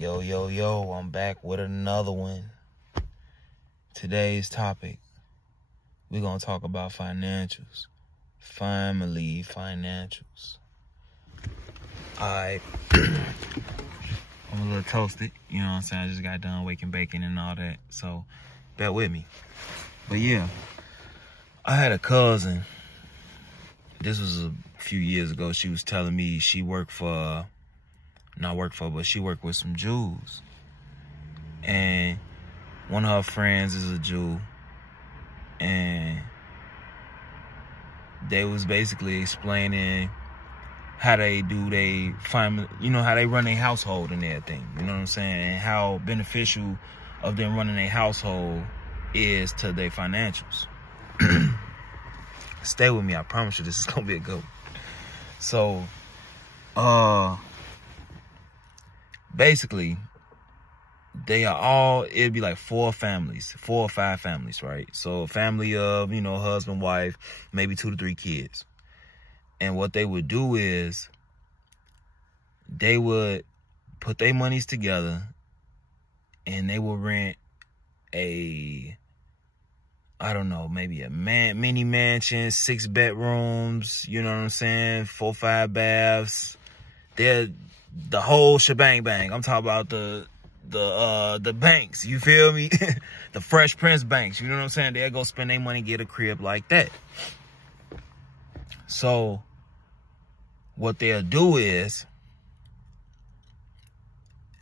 Yo, I'm back with another one. Today's topic, we're going to talk about financials. Family financials. Alright. I'm a little toasted, you know what I'm saying? I just got done waking bacon and all that, so bear with me. But yeah, I had a cousin. This was a few years ago. She was telling me she worked with some Jews. And one of her friends is a Jew. And they was basically explaining how they do they family, how they run their household and everything. You know what I'm saying? And how beneficial of them running their household is to their financials. Stay with me, I promise you this is gonna be a good one. So, basically, they are all, it'd be like 4 or 5 families, right? So a family of, husband, wife, maybe 2 to 3 kids. And what they would do is they would put their monies together and they would rent maybe a mini mansion, 6 bedrooms, you know what I'm saying? 4 or 5 baths. They're the whole shebang bang. I'm talking about the banks, you feel me? The Fresh Prince banks, you know what I'm saying? They'll go spend their money, get a crib like that. So what they'll do is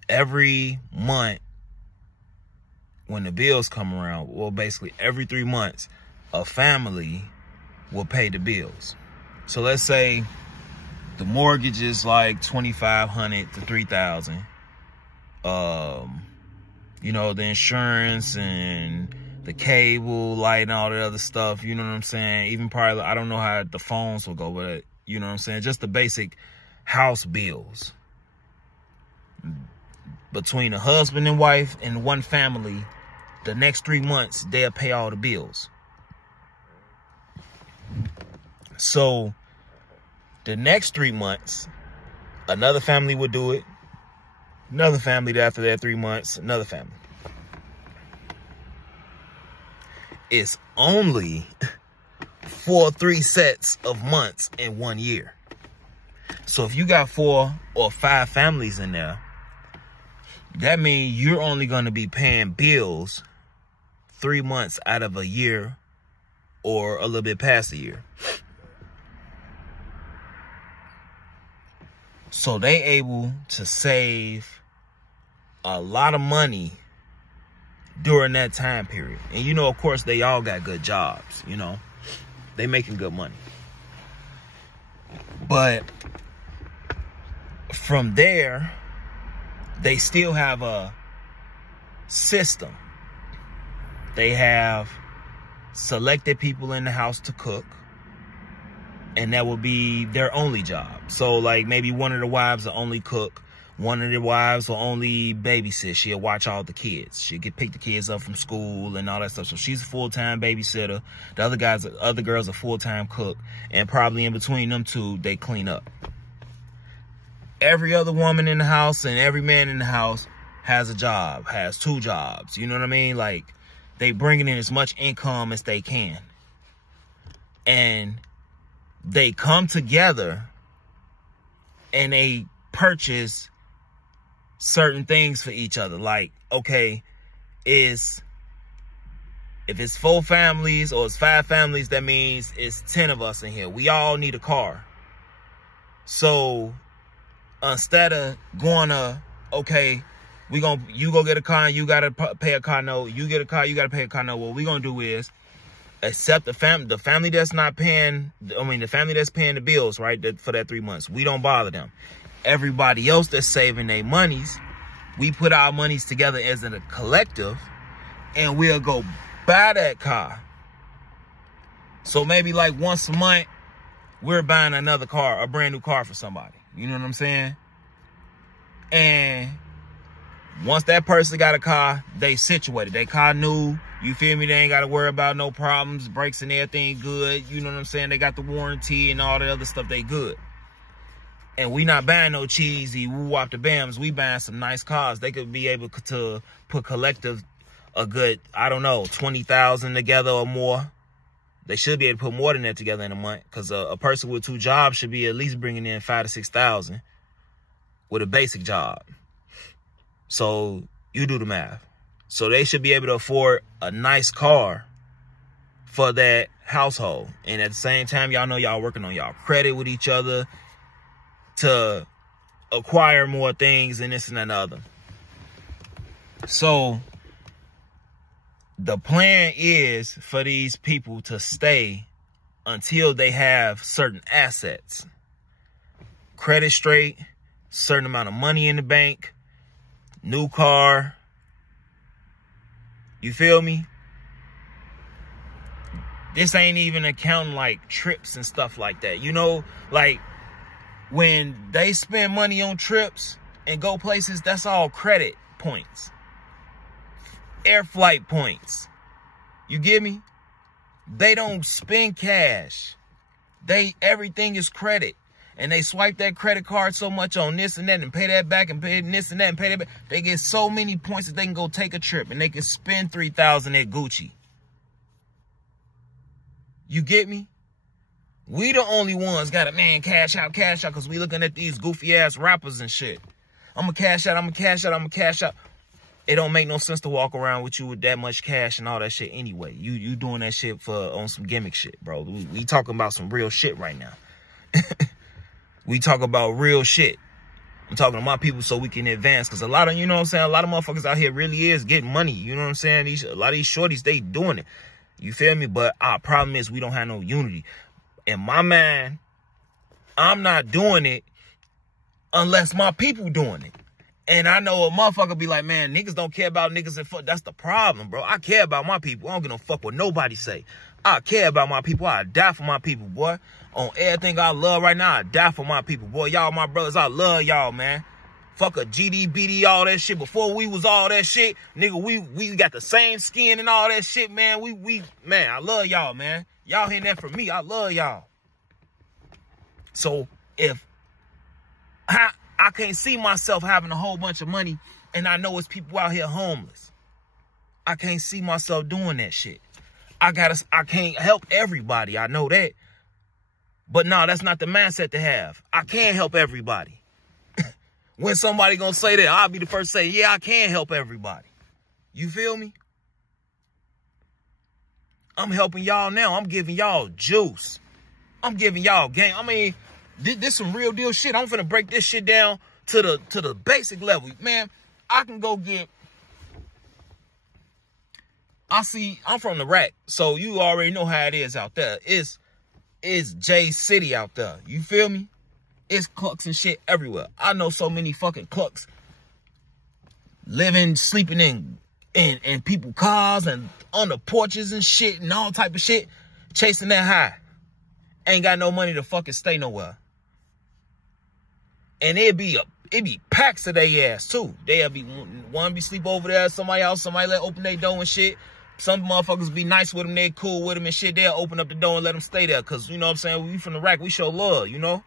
every month when the bills come around, well, basically every 3 months, a family will pay the bills. So let's say the mortgage is like $2,500 to $3,000. The insurance and the cable, light, and all that other stuff, you know what I'm saying? Even probably, I don't know how the phones will go, but you know what I'm saying? Just the basic house bills. Between a husband and wife and one family, the next 3 months, they'll pay all the bills. So the next 3 months, another family would do it. Another family after that 3 months, another family. It's only for 3 sets of months in 1 year. So if you got 4 or 5 families in there, that means you're only going to be paying bills 3 months out of a year or a little bit past a year. So they able to save a lot of money during that time period. And of course, they all got good jobs, they making good money. But from there, they still have a system. They have selected people in the house to cook, and that will be their only job. So like maybe one of the wives will only cook. One of the wives will only babysit. She'll watch all the kids. She'll pick the kids up from school and all that stuff. So she's a full-time babysitter. The other girls are full-time cook. And probably in between them two, they clean up. Every other woman in the house and every man in the house has a job, has 2 jobs. You know what I mean? Like, they bringing in as much income as they can. And they come together and they purchase certain things for each other. Like, okay, if it's 4 families or it's 5 families, that means it's 10 of us in here. We all need a car. So instead of going to, okay, you go get a car, you got to pay a car note. You get a car, you got to pay a car note. What we're going to do is accept the family that's not paying, the family that's paying the bills, right, for that 3 months. We don't bother them. Everybody else that's saving their monies, we put our monies together as a collective, and we'll go buy that car. So maybe like once a month, we're buying another car, a brand new car for somebody. You know what I'm saying? And once that person got a car, they situated. They car new. You feel me? They ain't got to worry about no problems, brakes and everything good. You know what I'm saying? They got the warranty and all that other stuff. They good. And we not buying no cheesy woo-wop the bams. We buying some nice cars. They could be able to put collective a good, I don't know, 20,000 together or more. They should be able to put more than that together in a month, because a person with 2 jobs should be at least bringing in 5,000 to 6,000 with a basic job. So you do the math. So they should be able to afford a nice car for that household. And at the same time, y'all know y'all working on y'all credit with each other to acquire more things and this and that and the other. So the plan is for these people to stay until they have certain assets. Credit straight, certain amount of money in the bank, new car. You feel me? This ain't even accounting like trips and stuff like that. You know, like when they spend money on trips and go places, that's all credit points. Air flight points. You get me? They don't spend cash. Everything is credit. And they swipe that credit card so much on this and that and pay that back and pay this and that and pay that back. They get so many points that they can go take a trip and they can spend 3,000 at Gucci. You get me? We the only ones got to, man, cash out, because we looking at these goofy ass rappers and shit. I'm going to cash out, I'm going to cash out, I'm going to cash out. It don't make no sense to walk around with you with that much cash and all that shit anyway. You doing that shit on some gimmick shit, bro. We talking about some real shit right now. We talk about real shit. I'm talking to my people so we can advance. Because a lot of, you know what I'm saying, a lot of motherfuckers out here really is getting money. You know what I'm saying? A lot of these shorties, they doing it. You feel me? But our problem is we don't have no unity. In my mind, I'm not doing it unless my people doing it. And I know a motherfucker be like, man, niggas don't care about niggas and fuck. That's the problem, bro. I care about my people. I don't give no fuck what nobody say. I care about my people. I die for my people, boy. On everything I love right now, I die for my people, boy. Y'all my brothers, I love y'all, man. Fuck a GD, BD, all that shit. Before we was all that shit, nigga, we got the same skin and all that shit, man. Man, I love y'all, man. Y'all hearing that from me. I love y'all. So if I can't see myself having a whole bunch of money and I know it's people out here homeless, I can't see myself doing that shit. I can't help everybody. I know that. But no, that's not the mindset to have. I can't help everybody. When somebody gonna say that, I'll be the first to say, yeah, I can help everybody. You feel me? I'm helping y'all now. I'm giving y'all juice. I'm giving y'all game. I mean, this some real deal shit. I'm finna break this shit down to the basic level. Man, I can go get... I'm from the rack, so you already know how it is out there. It's J City out there. You feel me? It's clucks and shit everywhere. I know so many fucking clucks living, sleeping in people's cars and on the porches and shit and all type of shit, chasing that high. Ain't got no money to fucking stay nowhere. And it be packs of their ass too. They'll be one be sleep over there, somebody let open their door and shit. Some motherfuckers be nice with them, they cool with them and shit. They'll open up the door and let them stay there. Cause you know what I'm saying, we from the rack, we show love, you know?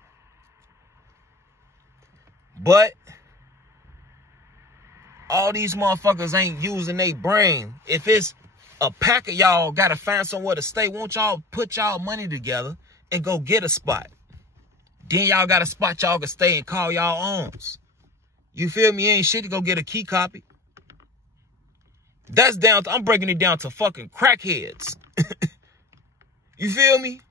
But all these motherfuckers ain't using their brain. If it's a pack of y'all gotta find somewhere to stay, won't y'all put y'all money together and go get a spot? Then y'all got a spot y'all can stay and call y'all owns. You feel me? Ain't shit to go get a key copy. That's down to, I'm breaking it down to fucking crackheads. You feel me?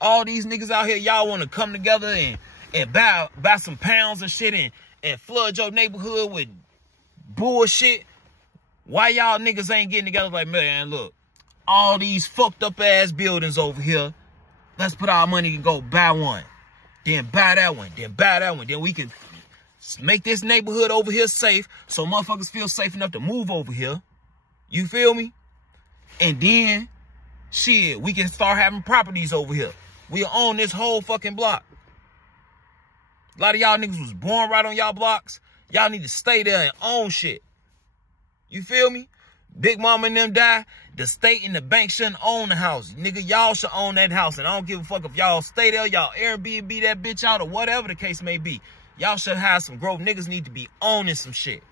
All these niggas out here, y'all want to come together and buy some pounds and shit and flood your neighborhood with bullshit. Why y'all niggas ain't getting together like, man, look, all these fucked up ass buildings over here, let's put our money and go buy one. Then buy that one. Then buy that one. Then we can make this neighborhood over here safe so motherfuckers feel safe enough to move over here. You feel me? And then, shit, we can start having properties over here. We own this whole fucking block. A lot of y'all niggas was born right on y'all blocks. Y'all need to stay there and own shit. You feel me? Big mama and them die. The state and the bank shouldn't own the house. Nigga, y'all should own that house. And I don't give a fuck if y'all stay there, y'all Airbnb that bitch out, or whatever the case may be. Y'all should have some growth. Niggas need to be owning some shit.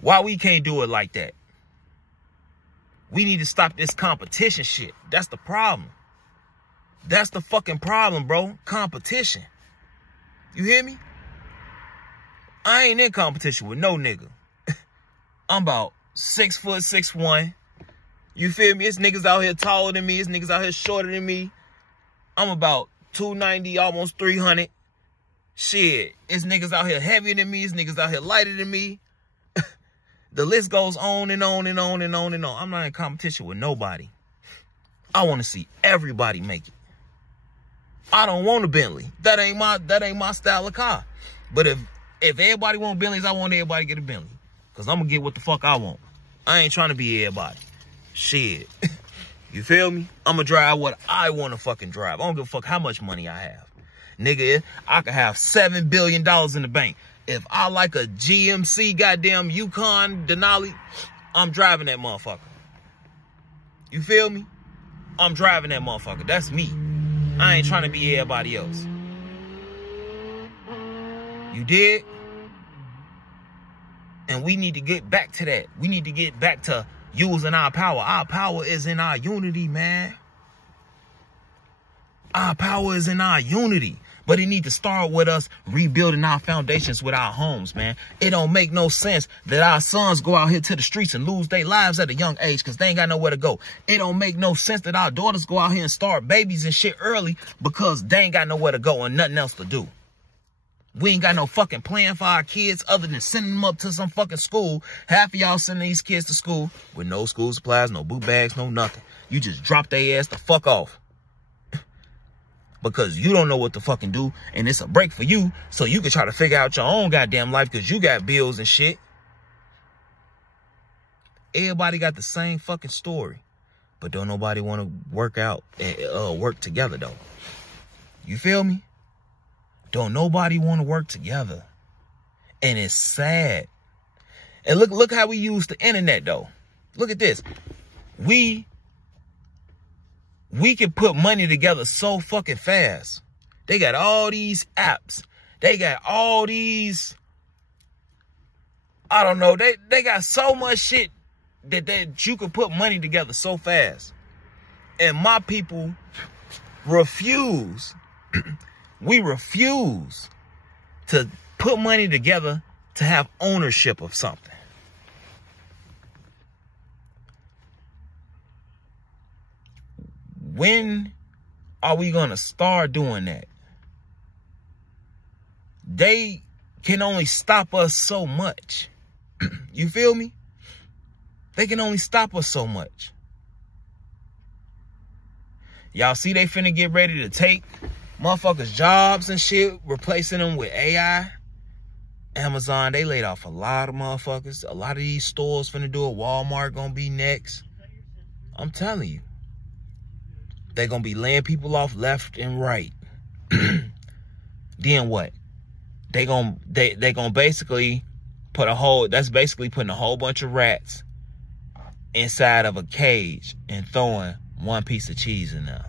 Why we can't do it like that? We need to stop this competition shit. That's the problem. That's the fucking problem, bro. Competition. You hear me? I ain't in competition with no nigga. I'm about 6 foot 6'1". You feel me? It's niggas out here taller than me. It's niggas out here shorter than me. I'm about 290, almost 300. Shit. It's niggas out here heavier than me. It's niggas out here lighter than me. The list goes on and on and on and on and on. I'm not in competition with nobody. I want to see everybody make it. I don't want a Bentley. That ain't my style of car. But if everybody want Bentleys, I want everybody to get a Bentley. Because I'm going to get what the fuck I want. I ain't trying to be everybody. Shit. You feel me? I'm going to drive what I want to fucking drive. I don't give a fuck how much money I have. Nigga, I could have $7 billion in the bank. If I like a GMC goddamn Yukon Denali, I'm driving that motherfucker. You feel me? I'm driving that motherfucker. That's me. I ain't trying to be everybody else. You did? And we need to get back to that. We need to get back to using our power. Our power is in our unity, man. Our power is in our unity. But it need to start with us rebuilding our foundations with our homes, man. It don't make no sense that our sons go out here to the streets and lose their lives at a young age because they ain't got nowhere to go. It don't make no sense that our daughters go out here and start babies and shit early because they ain't got nowhere to go and nothing else to do. We ain't got no fucking plan for our kids other than sending them up to some fucking school. Half of y'all sending these kids to school with no school supplies, no boot bags, no nothing. You just drop their ass the fuck off. Because you don't know what to fucking do, and it's a break for you, so you can try to figure out your own goddamn life because you got bills and shit. Everybody got the same fucking story, but don't nobody want to work together, though. You feel me? Don't nobody want to work together, and it's sad. And look how we use the internet, though. Look at this. We can put money together so fucking fast. They got all these apps. They got all these, I don't know. They got so much shit that you can put money together so fast. And my people refuse. We refuse to put money together to have ownership of something. When are we going to start doing that? They can only stop us so much. You feel me? They can only stop us so much. Y'all see they finna get ready to take motherfuckers' jobs and shit, replacing them with AI. Amazon, they laid off a lot of motherfuckers. A lot of these stores finna do it. Walmart gonna be next. I'm telling you. They're going to be laying people off left and right. Then what? They gonna basically put that's basically putting a whole bunch of rats inside of a cage and throwing one piece of cheese in there.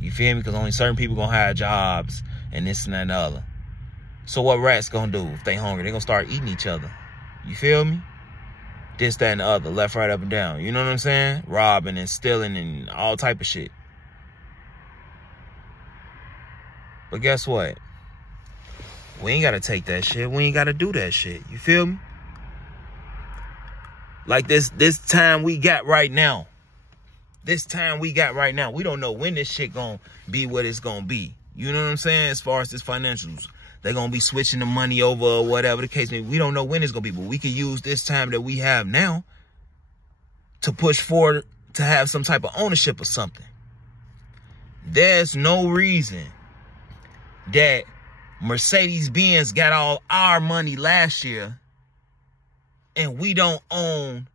You feel me? Because only certain people going to have jobs and this and that and the other. So what rats going to do if they hungry? They going to start eating each other. You feel me? This, that, and the other, left, right, up, and down. You know what I'm saying? Robbing and stealing and all type of shit. But guess what? We ain't got to take that shit. We ain't got to do that shit. You feel me? Like this time we got right now. This time we got right now. We don't know when this shit gonna be what it's gonna be. You know what I'm saying? As far as this financials. They're going to be switching the money over or whatever the case may be. We don't know when it's going to be, but we can use this time that we have now to push forward to have some type of ownership of something. There's no reason that Mercedes-Benz got all our money last year and we don't own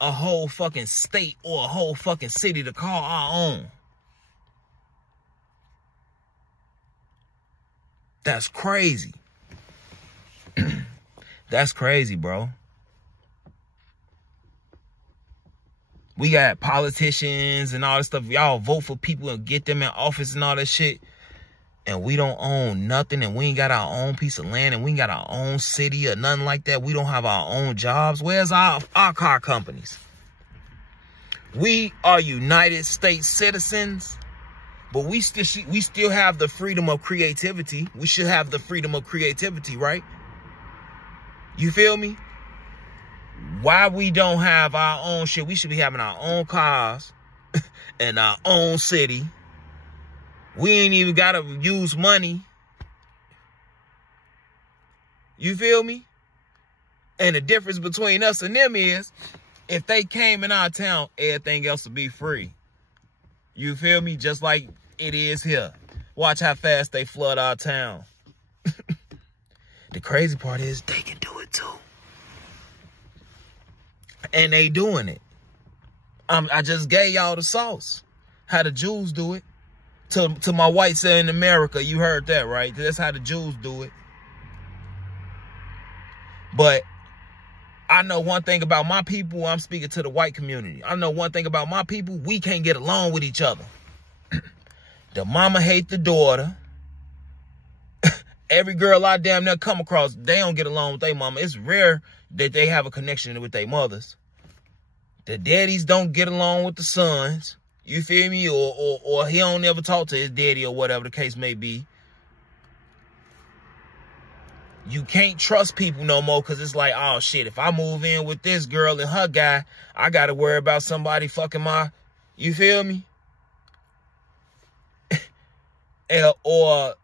a whole fucking state or a whole fucking city to call our own. That's crazy. That's crazy, bro. We got politicians and all this stuff. Y'all vote for people and get them in office and all that shit. And we don't own nothing, and we ain't got our own piece of land, and we ain't got our own city or nothing like that. We don't have our own jobs. Where's our car companies? We are United States citizens, but we still have the freedom of creativity. We should have the freedom of creativity, right? You feel me? Why we don't have our own shit? We should be having our own cars and our own city. We ain't even got to use money. You feel me? And the difference between us and them is, if they came in our town, everything else would be free. You feel me? Just like it is here. Watch how fast they flood our town. The crazy part is they can do it too. And they doing it. I just gave y'all the sauce. How the Jews do it. To my whites in America, you heard that, right? That's how the Jews do it. But I know one thing about my people. I'm speaking to the white community. I know one thing about my people. We can't get along with each other. The mama hate the daughter. Every girl I damn near come across, they don't get along with their mama. It's rare that they have a connection with their mothers. The daddies don't get along with the sons. You feel me? Or he don't ever talk to his daddy or whatever the case may be. You can't trust people no more because it's like, oh shit, if I move in with this girl and her guy, I got to worry about somebody fucking my, you feel me? Or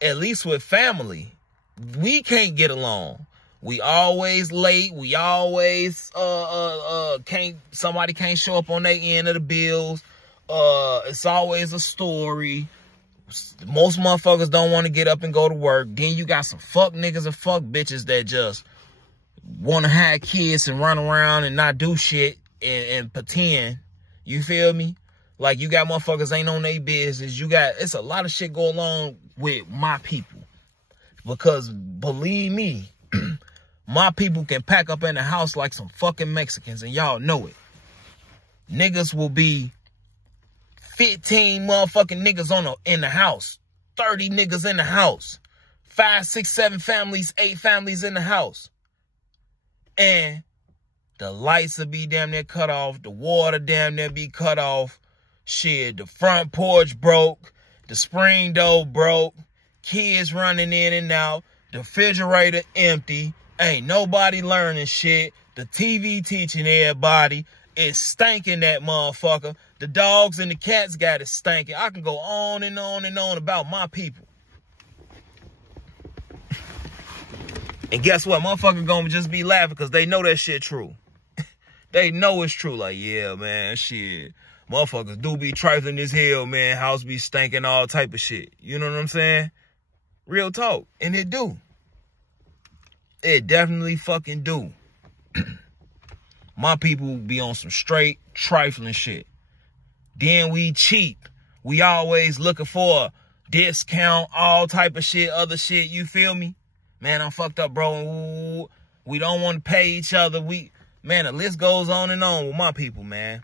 at least with family, we can't get along. We always late. We always somebody can't show up on their end of the bills. It's always a story. Most motherfuckers don't want to get up and go to work. Then you got some fuck niggas and fuck bitches that just want to have kids and run around and not do shit and pretend. You feel me? Like, you got motherfuckers ain't on their business. It's a lot of shit going on with my people. Because believe me, my people can pack up in the house like some fucking Mexicans, and y'all know it. Niggas will be 15 motherfucking niggas in the house. 30 niggas in the house. 5, 6, 7 families, 8 families in the house. And the lights will be damn near cut off. The water damn near be cut off. Shit, the front porch broke. The spring door broke. Kids running in and out. The refrigerator empty. Ain't nobody learning shit. The TV teaching everybody. It's stinking, that motherfucker. The dogs and the cats got it stinking. I can go on and on and on about my people. And guess what? Motherfuckers gonna just be laughing because they know that shit true. They know it's true. Like, yeah, man, shit. Motherfuckers do be trifling as hell, man. House be stinking, all type of shit. You know what I'm saying? Real talk. And it do. It definitely fucking do. My people be on some straight trifling shit. Then we cheap. We always looking for a discount, all type of shit, other shit. You feel me? Man, I'm fucked up, bro. We don't want to pay each other. Man, the list goes on and on with my people, man.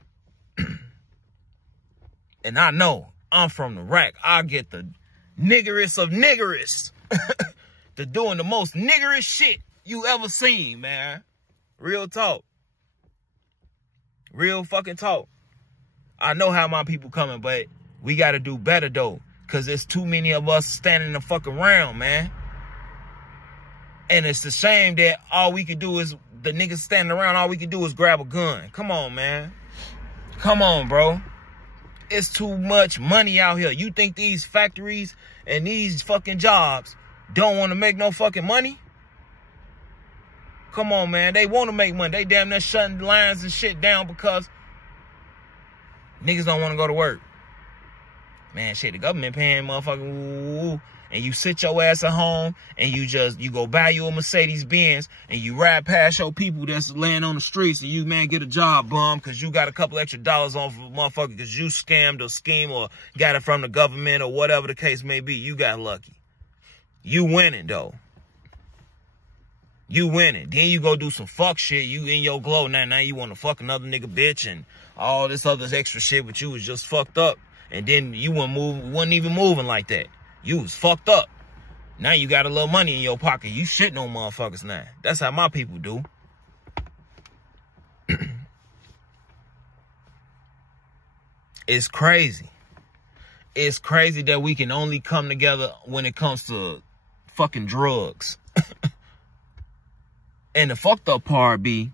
And I know I'm from the rack. I get the niggerest of niggerists. They're doing the most niggerish shit you ever seen, man. Real talk. Real fucking talk. I know how my people coming, but we got to do better, though. Because there's too many of us standing the fuck around, man. And it's a shame that all we can do is, the niggas standing around, all we can do is grab a gun. Come on, man. Come on, bro. It's too much money out here. You think these factories and these fucking jobs don't want to make no fucking money? Come on, man. They want to make money. They damn near shutting lines and shit down because niggas don't want to go to work. Man, shit, the government paying motherfucking and you sit your ass at home and you go buy you a Mercedes Benz and you ride past your people that's laying on the streets and you, man, get a job bum because you got a couple extra dollars on for a motherfucker because you scammed or schemed or got it from the government or whatever the case may be. You got lucky. You winning, though. You winning. Then you go do some fuck shit. You in your glow. Now you want to fuck another nigga bitch and all this other extra shit, but you was just fucked up. And then you wasn't even moving like that. You was fucked up. Now you got a little money in your pocket. You shitting on motherfuckers now. That's how my people do. It's crazy. It's crazy that we can only come together when it comes to fucking drugs. And the fucked up part be,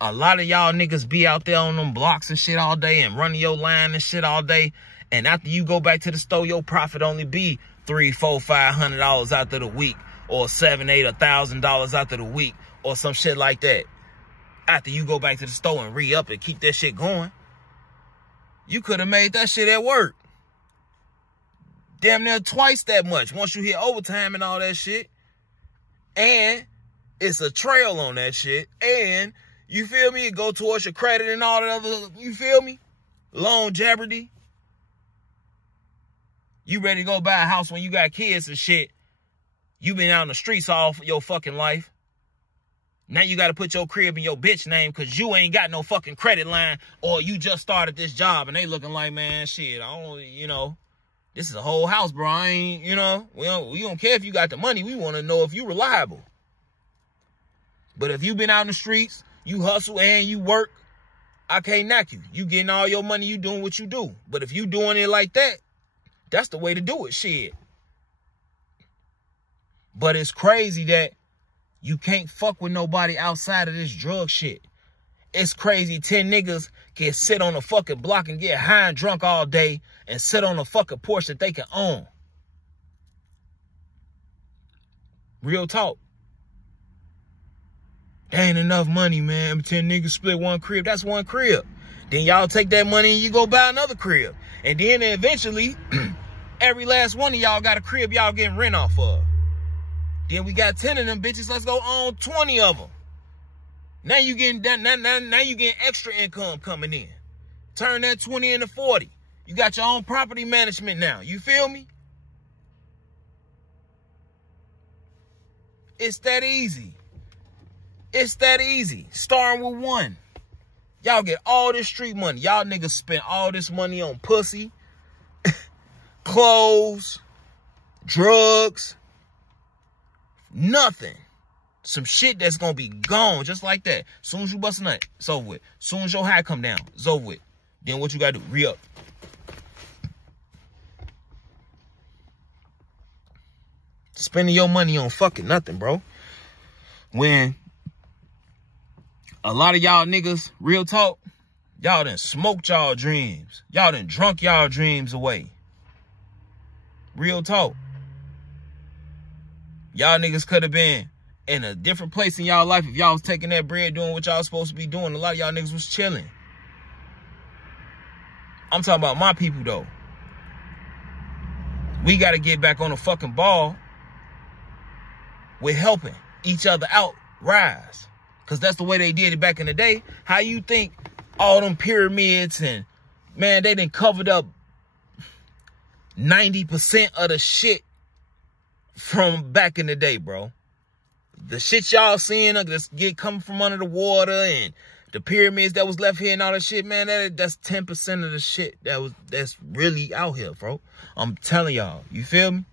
a lot of y'all niggas be out there on them blocks and shit all day and running your line and shit all day. And after you go back to the store, your profit only be $300, $400, $500 after the week, or $700, $800, $1,000 after the week, or some shit like that. After you go back to the store and re-up and keep that shit going, you could have made that shit at work damn near twice that much once you hit overtime and all that shit. And it's a trail on that shit. And, you feel me, it go towards your credit and all that other, you feel me? Longevity. You ready to go buy a house when you got kids and shit. You been out in the streets all your fucking life. Now you got to put your crib in your bitch name because you ain't got no fucking credit line, or you just started this job and they looking like, man, shit, I don't, you know, this is a whole house, bro. I ain't, you know, we don't care if you got the money. We want to know if you reliable. But if you been out in the streets, you hustle and you work, I can't knock you. You getting all your money, you doing what you do. But if you doing it like that, that's the way to do it, shit. But it's crazy that you can't fuck with nobody outside of this drug shit. It's crazy 10 niggas can sit on a fucking block and get high and drunk all day and sit on a fucking porch that they can own. Real talk. There ain't enough money, man. 10 niggas split one crib. That's one crib. Then y'all take that money and you go buy another crib. And then eventually, every last one of y'all got a crib y'all getting rent off of. Then we got 10 of them bitches. Let's go own 20 of them. Now you getting that. Now you getting extra income coming in. Turn that 20 into 40. You got your own property management now. You feel me? It's that easy. It's that easy. Starting with one. Y'all get all this street money. Y'all niggas spend all this money on pussy, clothes, drugs, nothing. Some shit that's gonna be gone just like that. Soon as you bust a nut, it's over with. Soon as your high come down, it's over with. Then what you gotta do? Re-up. Spending your money on fucking nothing, bro. When a lot of y'all niggas, real talk, y'all done smoked y'all dreams. Y'all done drunk y'all dreams away. Real talk. Y'all niggas could have been in a different place in y'all life if y'all was taking that bread, doing what y'all supposed to be doing. A lot of y'all niggas was chilling. I'm talking about my people, though. We got to get back on the fucking ball with helping each other out rise. Because that's the way they did it back in the day. How you think all them pyramids and, man, they done covered up 90% of the shit from back in the day, bro. The shit y'all seeing that's coming from under the water and the pyramids that was left here and all that shit, man, that's 10% of the shit that's really out here, bro. I'm telling y'all, you feel me?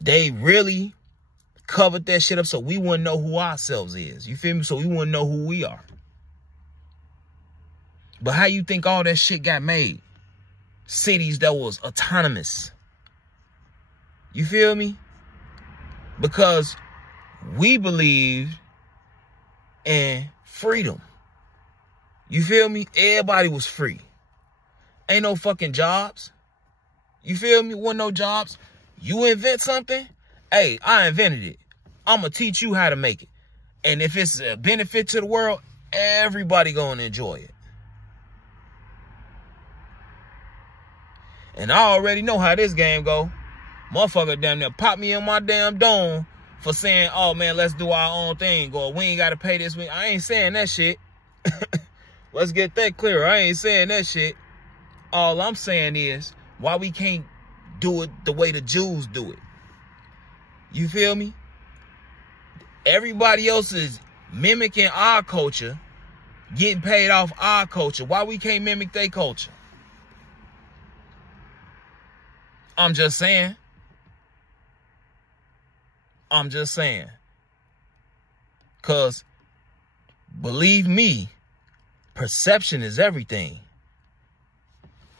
They really covered that shit up so we wouldn't know who ourselves is. You feel me? So we wouldn't know who we are. But how you think all that shit got made? Cities that was autonomous. You feel me? Because we believed in freedom. You feel me? Everybody was free. Ain't no fucking jobs. You feel me? Wasn't no jobs. You invent something? Hey, I invented it. I'm going to teach you how to make it. And if it's a benefit to the world, everybody going to enjoy it. And I already know how this game go. Motherfucker damn near pop me in my damn dome for saying, oh, man, let's do our own thing. Or we ain't got to pay this. I ain't saying that shit. Let's get that clear. I ain't saying that shit. All I'm saying is why we can't do it the way the Jews do it. You feel me? Everybody else is mimicking our culture, getting paid off our culture. Why we can't mimic their culture? I'm just saying. Because, believe me, perception is everything.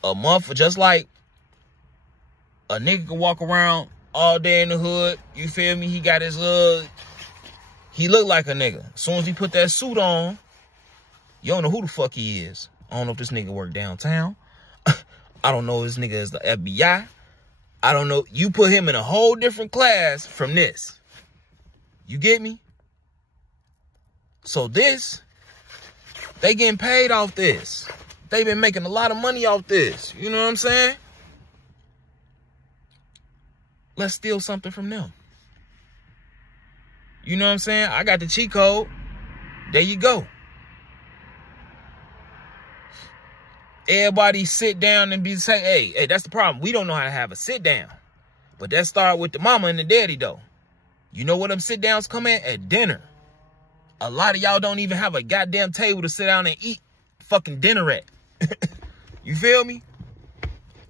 A month, just like a nigga can walk around all day in the hood, you feel me? He got his, he look like a nigga. As soon as he put that suit on, you don't know who the fuck he is. I don't know if this nigga work downtown. I don't know if this nigga is the FBI. I don't know. You put him in a whole different class from this. You get me? So this, they getting paid off this. They been making a lot of money off this. You know what I'm saying? Let's steal something from them. You know what I'm saying? I got the cheat code. There you go. Everybody sit down and be saying, hey, that's the problem. We don't know how to have a sit down. But that start with the mama and the daddy, though. You know where them sit downs come at dinner. A lot of y'all don't even have a goddamn table to sit down and eat fucking dinner at. You feel me?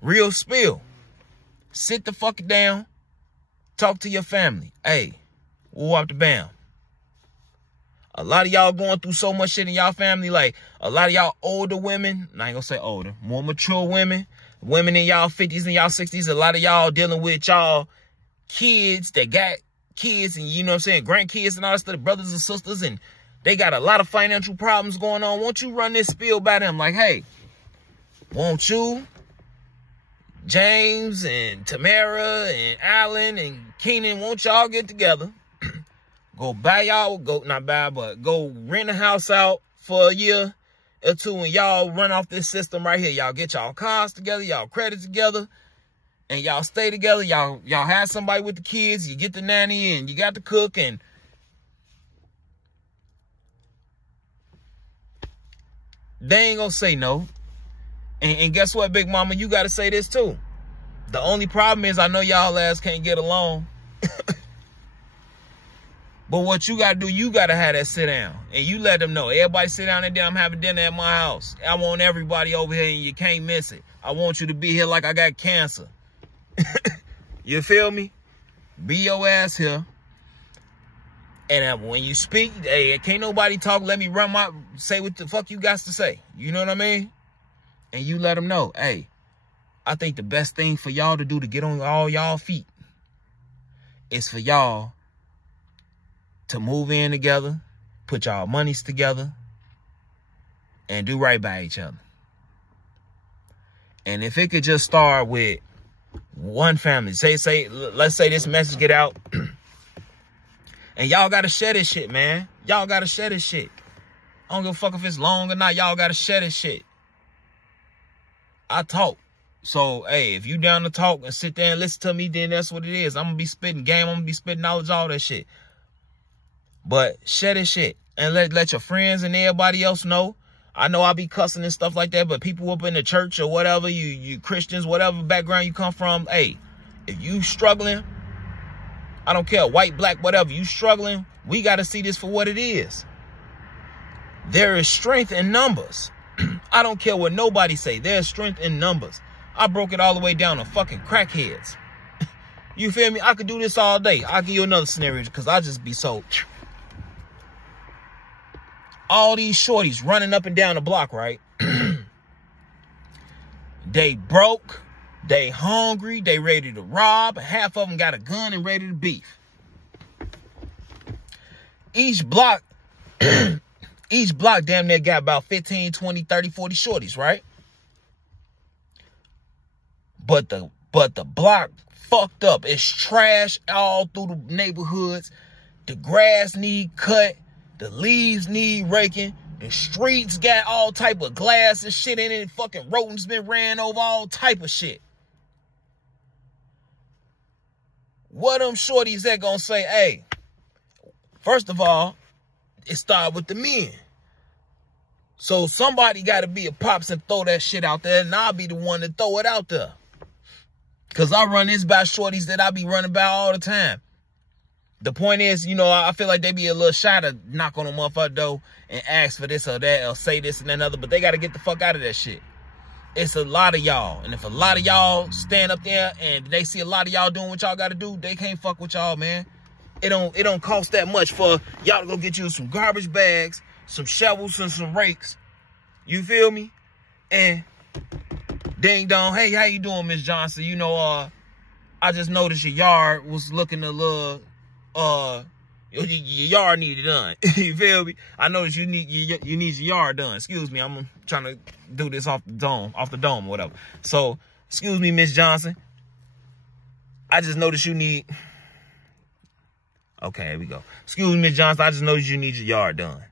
Real spill. Sit the fuck down. Talk to your family. Hey, woo up the bam. A lot of y'all going through so much shit in y'all family. Like, a lot of y'all older women, I ain't gonna say older, more mature women, women in y'all 50s and y'all 60s, a lot of y'all dealing with y'all kids that got kids and, you know what I'm saying, grandkids and all that stuff, brothers and sisters, and they got a lot of financial problems going on. Won't you run this spiel by them? Like, hey, won't you, James and Tamara and Alan and Keenan, won't y'all get together? Go buy y'all, go rent a house out for a year or two and y'all run off this system right here. Y'all get y'all cars together, y'all credit together, and y'all stay together. Y'all have somebody with the kids. You get the nanny and you got the cook, and they ain't gonna say no. And guess what, Big Mama? You got to say this too. The only problem is I know y'all ass can't get along. But what you got to do, you got to have that sit down. And you let them know. Everybody sit down and I'm having dinner at my house. I want everybody over here and you can't miss it. I want you to be here like I got cancer. You feel me? Be your ass here. And when you speak, hey, can't nobody talk. Let me say what the fuck you got to say. You know what I mean? And you let them know, hey, I think the best thing for y'all to do to get on all y'all feet is for y'all to move in together, put y'all monies together, and do right by each other. And if it could just start with one family, let's say this message get out, and y'all gotta share this shit, man. Y'all gotta share this shit. I don't give a fuck if it's long or not. Y'all gotta share this shit. I talk. So, hey, if you down to talk and sit there and listen to me, then that's what it is. I'm gonna be spitting game. I'm gonna be spitting knowledge, all that shit. But share this shit and let your friends and everybody else know. I know I be cussing and stuff like that, but people up in the church or whatever, you Christians, whatever background you come from, hey, if you struggling, I don't care, white, black, whatever, you struggling, we got to see this for what it is. There is strength in numbers. I don't care what nobody say. There's strength in numbers. I broke it all the way down to fucking crackheads. You feel me? I could do this all day. I'll give you another scenario because I just be so... All these shorties running up and down the block, right? They broke, they hungry, they ready to rob. Half of them got a gun and ready to beef. Each block damn near got about 15, 20, 30, 40 shorties, right? But the block fucked up. It's trash all through the neighborhoods. The grass need cut. The leaves need raking. The streets got all type of glass and shit in it. Fucking rodents been ran over, all type of shit. What them shorties that gonna say, hey, first of all, it started with the men. So somebody got to be a pops and throw that shit out there, and I'll be the one to throw it out there. Because I run this by shorties that I be running by all the time. the point is, you know, I feel like they be a little shy to knock on a motherfucker door and ask for this or that or say this and that and other, but they got to get the fuck out of that shit. It's a lot of y'all. And if a lot of y'all stand up there and they see a lot of y'all doing what y'all got to do, they can't fuck with y'all, man. It don't cost that much for y'all to go get you some garbage bags, some shovels, and some rakes. You feel me? And ding dong, hey, how you doing, Miss Johnson? You know, I just noticed your yard was looking a little, your yard needed done. You feel me? I noticed you need your yard done. Excuse me, I'm trying to do this off the dome or whatever. So, excuse me, Miss Johnson. I just noticed you need. Okay, here we go. Excuse me, Miss Johnson. I just noticed you need your yard done.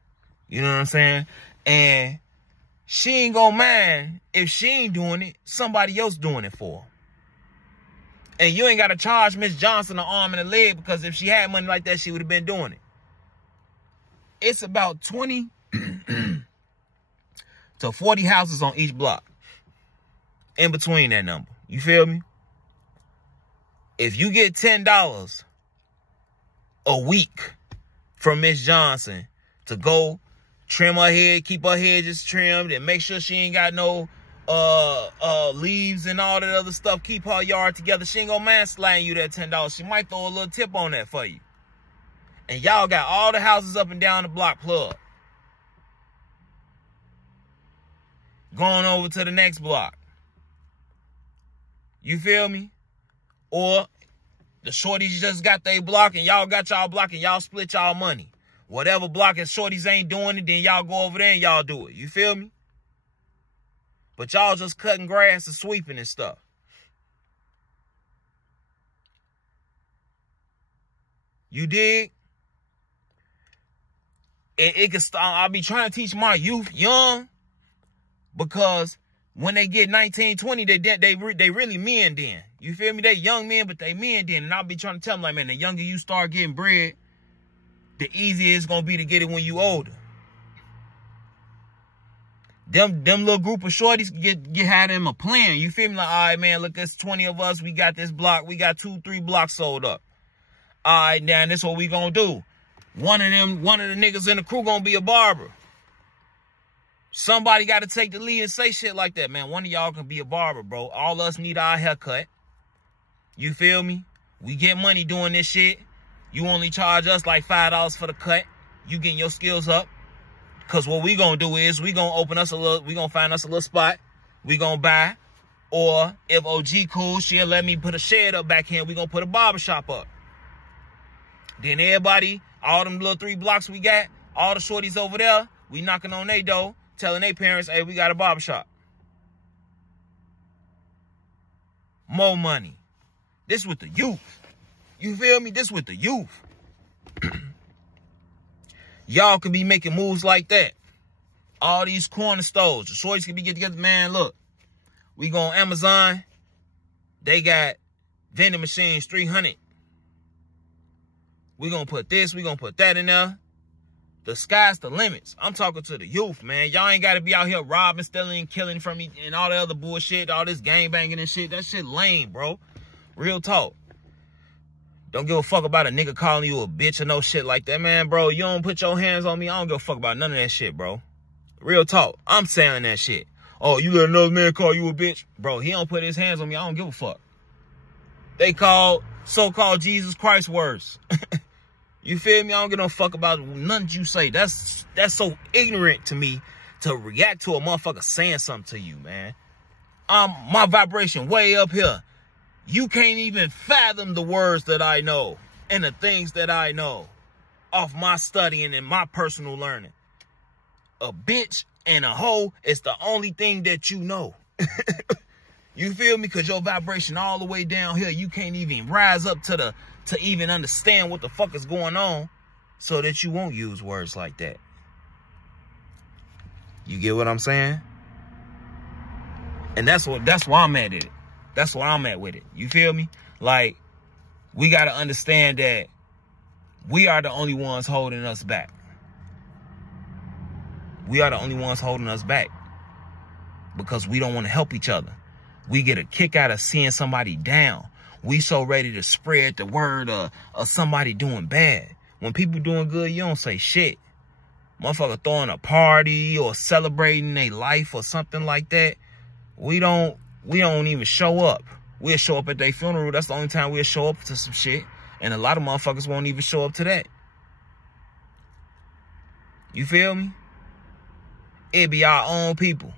You know what I'm saying? And she ain't gonna mind if she ain't doing it, somebody else doing it for her. And you ain't got to charge Miss Johnson an arm and a leg, because if she had money like that, she would have been doing it. It's about 20 to 40 houses on each block. In between that number. You feel me? If you get $10 a week from Miss Johnson to go trim her head, keep her hedges trimmed, and make sure she ain't got no leaves and all that other stuff, keep her yard together, she ain't gonna mind sliding you that $10. She might throw a little tip on that for you. And y'all got all the houses up and down the block plug. Going over to the next block. You feel me? Or the shorties just got their block and y'all got y'all block and y'all split y'all money. Whatever block and shorties ain't doing it, then y'all go over there and y'all do it. You feel me? But y'all just cutting grass and sweeping and stuff. You dig? And it can start. I'll be trying to teach my youth young, because when they get 19, 20, they really men then. You feel me? They young men, but they men then. And I'll be trying to tell them, like, man, the younger you start getting bread, the easier it's gonna be to get it when you older. Them little group of shorties had them a plan. You feel me? Like, all right, man, look, there's 20 of us. We got this block. We got 2-3 blocks sold up. All right, now this what we gonna do. One of the niggas in the crew gonna be a barber. Somebody got to take the lead and say shit like that, man. One of y'all can be a barber, bro. All us need our haircut. You feel me? We get money doing this shit. You only charge us like $5 for the cut. You getting your skills up. Because what we going to do is we going to open us a little, we going to find us a little spot. We going to buy. Or if OG cool, she'll let me put a shed up back here. We going to put a barbershop up. Then everybody, all them little 3 blocks we got, all the shorties over there, we knocking on their door, telling their parents, hey, we got a barbershop. More money. This with the youth. You feel me? This with the youth. Y'all can be making moves like that. All these corner stores. The shorties can be get together. Man, look. We go on Amazon. They got vending machines, 300. We gonna put this. We gonna put that in there. The sky's the limits. I'm talking to the youth, man. Y'all ain't got to be out here robbing, stealing, and killing from me and all the other bullshit, all this gang banging and shit. That shit lame, bro. Real talk. Don't give a fuck about a nigga calling you a bitch or no shit like that, man, bro. You don't put your hands on me. I don't give a fuck about none of that shit, bro. Real talk. I'm saying that shit. Oh, you let another man call you a bitch? Bro, he don't put his hands on me. I don't give a fuck. They call so-called Jesus Christ words. You feel me? I don't give no fuck about nothing you say. That's so ignorant to me to react to a motherfucker saying something to you, man. My vibration way up here. You can't even fathom the words that I know and the things that I know off my studying and my personal learning. A bitch and a hoe is the only thing that you know. You feel me? Because your vibration all the way down here, you can't even rise up to even understand what the fuck is going on so that you won't use words like that. You get what I'm saying? And that's why I'm at it. That's where I'm at with it. You feel me? Like, we got to understand that we are the only ones holding us back. We are the only ones holding us back because we don't want to help each other. We get a kick out of seeing somebody down. we so ready to spread the word of somebody doing bad. When people doing good, you don't say shit. Motherfucker throwing a party or celebrating their life or something like that, we don't even show up. We'll show up at their funeral. That's the only time we'll show up to some shit. And a lot of motherfuckers won't even show up to that. You feel me? It be our own people.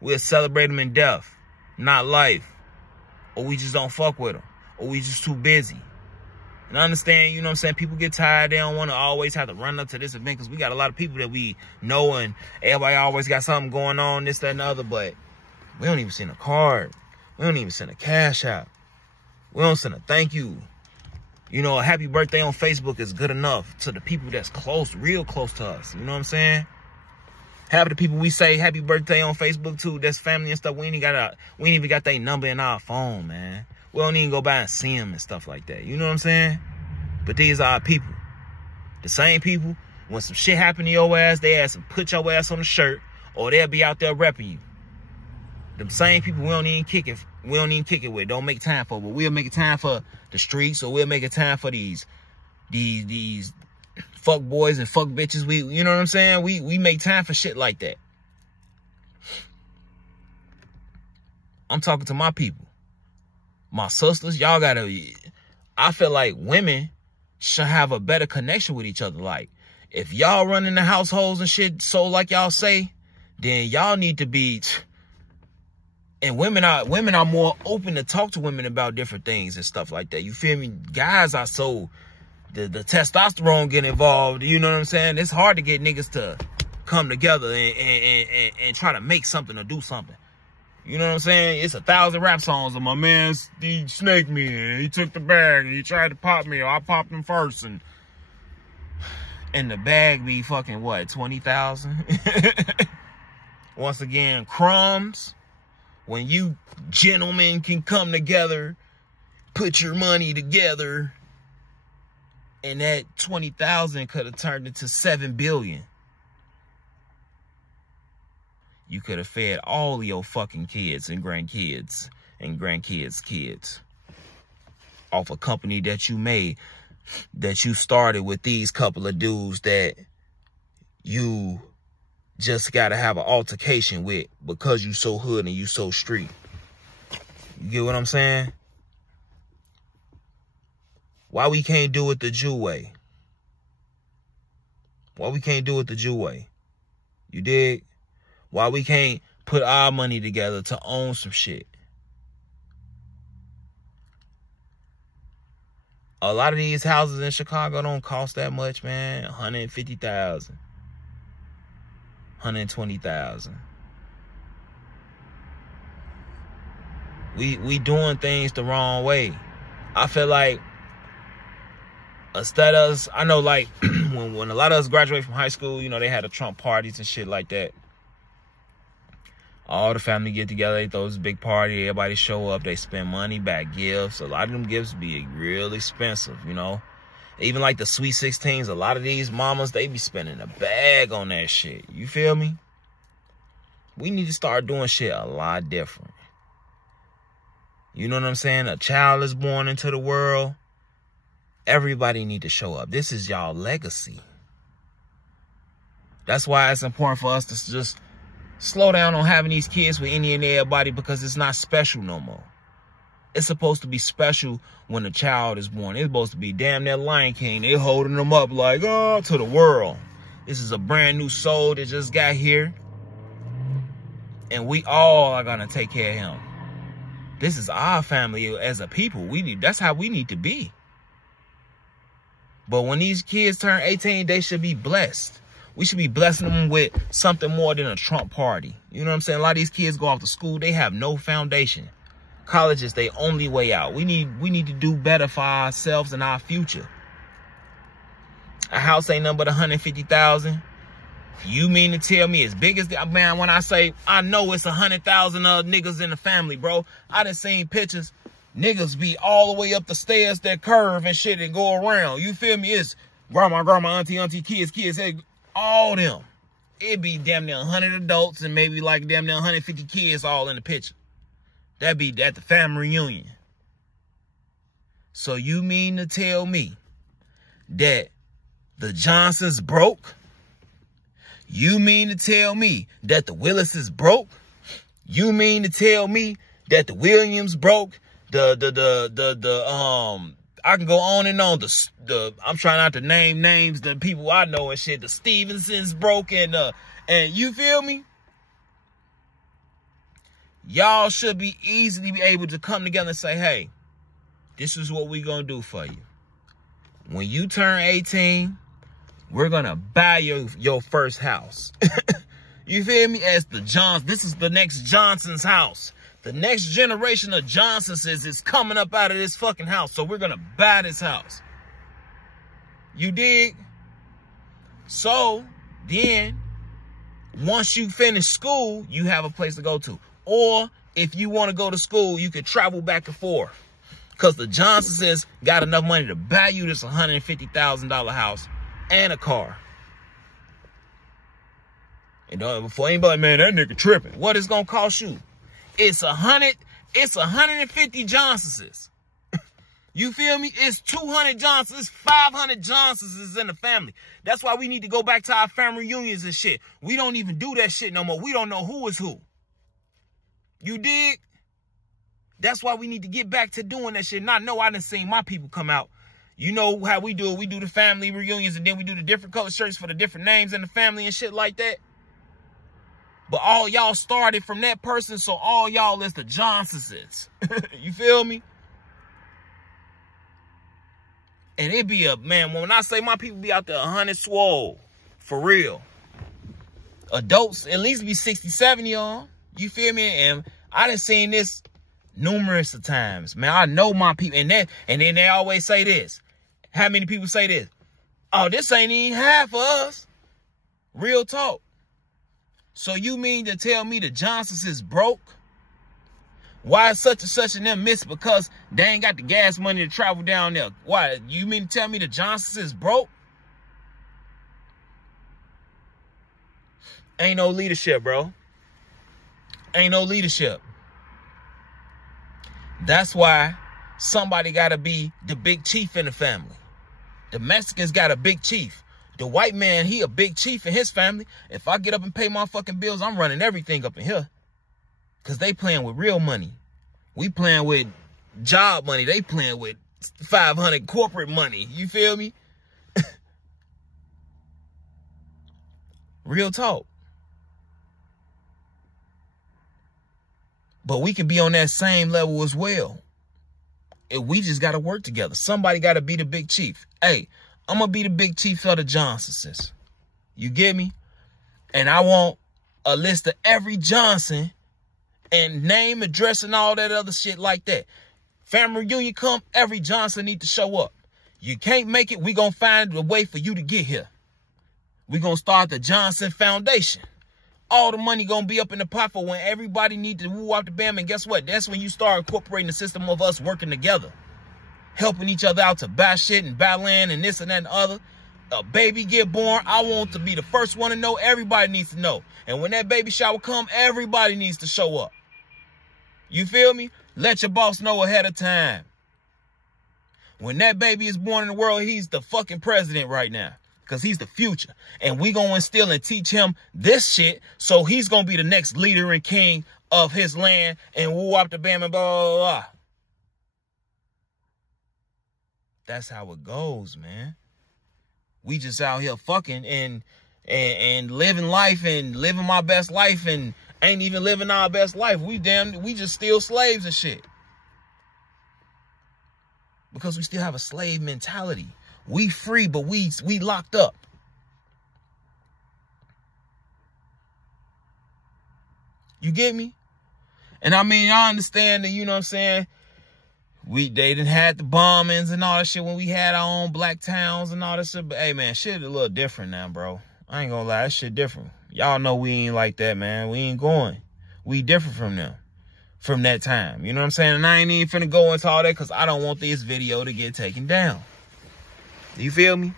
We'll celebrate them in death, not life. Or we just don't fuck with them. Or we just too busy. And I understand, you know what I'm saying, people get tired. They don't want to always have to run up to this event because we got a lot of people that we know and everybody always got something going on, this, that, and the other. But we don't even send a card. We don't even send a cash out. We don't send a thank you. You know, a happy birthday on Facebook is good enough to the people that's close, real close to us. You know what I'm saying? Half of the people we say happy birthday on Facebook to, that's family and stuff, we ain't even got their number in our phone, man. We don't even go by and see them and stuff like that. You know what I'm saying? But these are our people. The same people, when some shit happen to your ass, they ask them put your ass on the shirt, or they'll be out there repping you. Them same people we don't even kick it with, don't make time for, but we'll make it time for the streets, or we'll make it time for these fuck boys and fuck bitches. You know what I'm saying? We make time for shit like that. I'm talking to my people. My sisters, y'all gotta, I feel like women should have a better connection with each other. Like, if y'all running the households and shit, so like y'all say, then y'all need to be, and women are more open to talk to women about different things and stuff like that. You feel me? Guys are so, the testosterone get involved, you know what I'm saying? It's hard to get niggas to come together and try to make something or do something. You know what I'm saying? It's 1,000 rap songs of my man, he snaked me, and he took the bag, and he tried to pop me, or I popped him first, and the bag be fucking, what, 20,000? Once again, crumbs. When you gentlemen can come together, put your money together, and that 20,000 could have turned into 7 billion. You could have fed all of your fucking kids and grandkids kids off a company that you made, that you started with these couple of dudes that you just got to have an altercation with because you so hood and you so street. You get what I'm saying? Why we can't do it the Jew way? Why we can't do it the Jew way? You dig? Why we can't put our money together to own some shit? A lot of these houses in Chicago don't cost that much, man. $150,000. $120,000. We doing things the wrong way. I feel like instead of us, I know like when a lot of us graduate from high school, you know, they had the Trump parties and shit like that. All the family get together, they throw this big party, everybody show up, they spend money, buy gifts. A lot of them gifts be real expensive, you know. Even like the Sweet 16s, a lot of these mamas, they be spending a bag on that shit. You feel me? We need to start doing shit a lot different. You know what I'm saying? A child is born into the world. Everybody need to show up. This is y'all legacy. That's why it's important for us to just slow down on having these kids with any and everybody, because it's not special no more. It's supposed to be special when a child is born. It's supposed to be damn near Lion King. They're holding them up like, oh, to the world. This is a brand new soul that just got here. And we all are going to take care of him. This is our family as a people. That's how we need to be. But when these kids turn 18, they should be blessed. We should be blessing them with something more than a Trump party. You know what I'm saying? A lot of these kids go off to school. They have no foundation. College is their only way out. We need to do better for ourselves and our future. A house ain't nothing but $150,000. You mean to tell me as big as the man? When I say I know it's 100,000 niggas in the family, bro. I done seen pictures. Niggas be all the way up the stairs that curve and shit and go around. You feel me? It's grandma, auntie, kids, hey, all them. It'd be damn near 100 adults and maybe like damn near 150 kids all in the picture. That'd be at the family reunion. So you mean to tell me that the Johnsons broke? You mean to tell me that the Willises broke? You mean to tell me that the Williams broke? I can go on and on. I'm trying not to name names, the people I know and shit. The Stevensons broke, and you feel me? Y'all should be easily able to come together and say, hey, this is what we gonna do for you. When you turn 18, we're gonna buy your first house. You feel me? As the Johnsons, this is the next Johnson's house. The next generation of Johnsons is coming up out of this fucking house. So we're gonna buy this house. You dig? So then, once you finish school, you have a place to go to. Or if you want to go to school, you can travel back and forth. Because the Johnsons got enough money to buy you this $150,000 house and a car. And before anybody, man, that nigga tripping. What it's gonna cost you? It's 150 Johnsons. You feel me? It's 200 Johnsons. It's 500 Johnsons in the family. That's why we need to go back to our family reunions and shit. We don't even do that shit no more. We don't know who is who. You dig? That's why we need to get back to doing that shit. And I know I done seen my people come out. You know how we do it. We do the family reunions, and then we do the different color shirts for the different names in the family and shit like that. But all y'all started from that person, so all y'all is the Johnsons. You feel me? And it be man, when I say my people be out there 100 swole, for real. Adults, at least be 60, 70 on. You feel me? And I done seen this numerous of times. Man, I know my people. And then they always say this. How many people say this? Oh, this ain't even half of us. Real talk. So you mean to tell me the Johnsons is broke? Why is such and such and them missed? Because they ain't got the gas money to travel down there. Why? You mean to tell me the Johnsons is broke? Ain't no leadership, bro. Ain't no leadership. That's why somebody got to be the big chief in the family. The Mexicans got a big chief. The white man, he a big chief in his family. If I get up and pay my fucking bills, I'm running everything up in here. Because they playing with real money. We playing with job money. They playing with 500 corporate money. You feel me? Real talk. But we can be on that same level as well. And we just got to work together. Somebody got to be the big chief. Hey, I'm going to be the big chief of the Johnsons. You get me? And I want a list of every Johnson and name, address, and all that other shit like that. Family reunion come, every Johnson need to show up. You can't make it, we going to find a way for you to get here. We going to start the Johnson Foundation. All the money going to be up in the pot for when everybody need to woo out the bam. And guess what? That's when you start incorporating the system of us working together. Helping each other out to buy shit and buy land and this and that and the other. A baby get born, I want to be the first one to know. Everybody needs to know. And when that baby shower come, everybody needs to show up. You feel me? Let your boss know ahead of time. When that baby is born in the world, he's the fucking president right now. Because he's the future. And we going to instill and teach him this shit. So he's going to be the next leader and king of his land. And woo up the bam and blah, blah, blah. That's how it goes, man. We just out here fucking and living life and living my best life and ain't even living our best life. We just still slaves and shit. Because we still have a slave mentality. We free, but we locked up. You get me? And I mean, I understand that, you know what I'm saying? They didn't had the bombings and all that shit when we had our own black towns and all that shit. But hey, man, shit a little different now, bro. I ain't gonna lie, that shit different. Y'all know we ain't like that, man. We ain't going. We different from them. From that time. You know what I'm saying? And I ain't even finna go into all that because I don't want this video to get taken down. You feel me?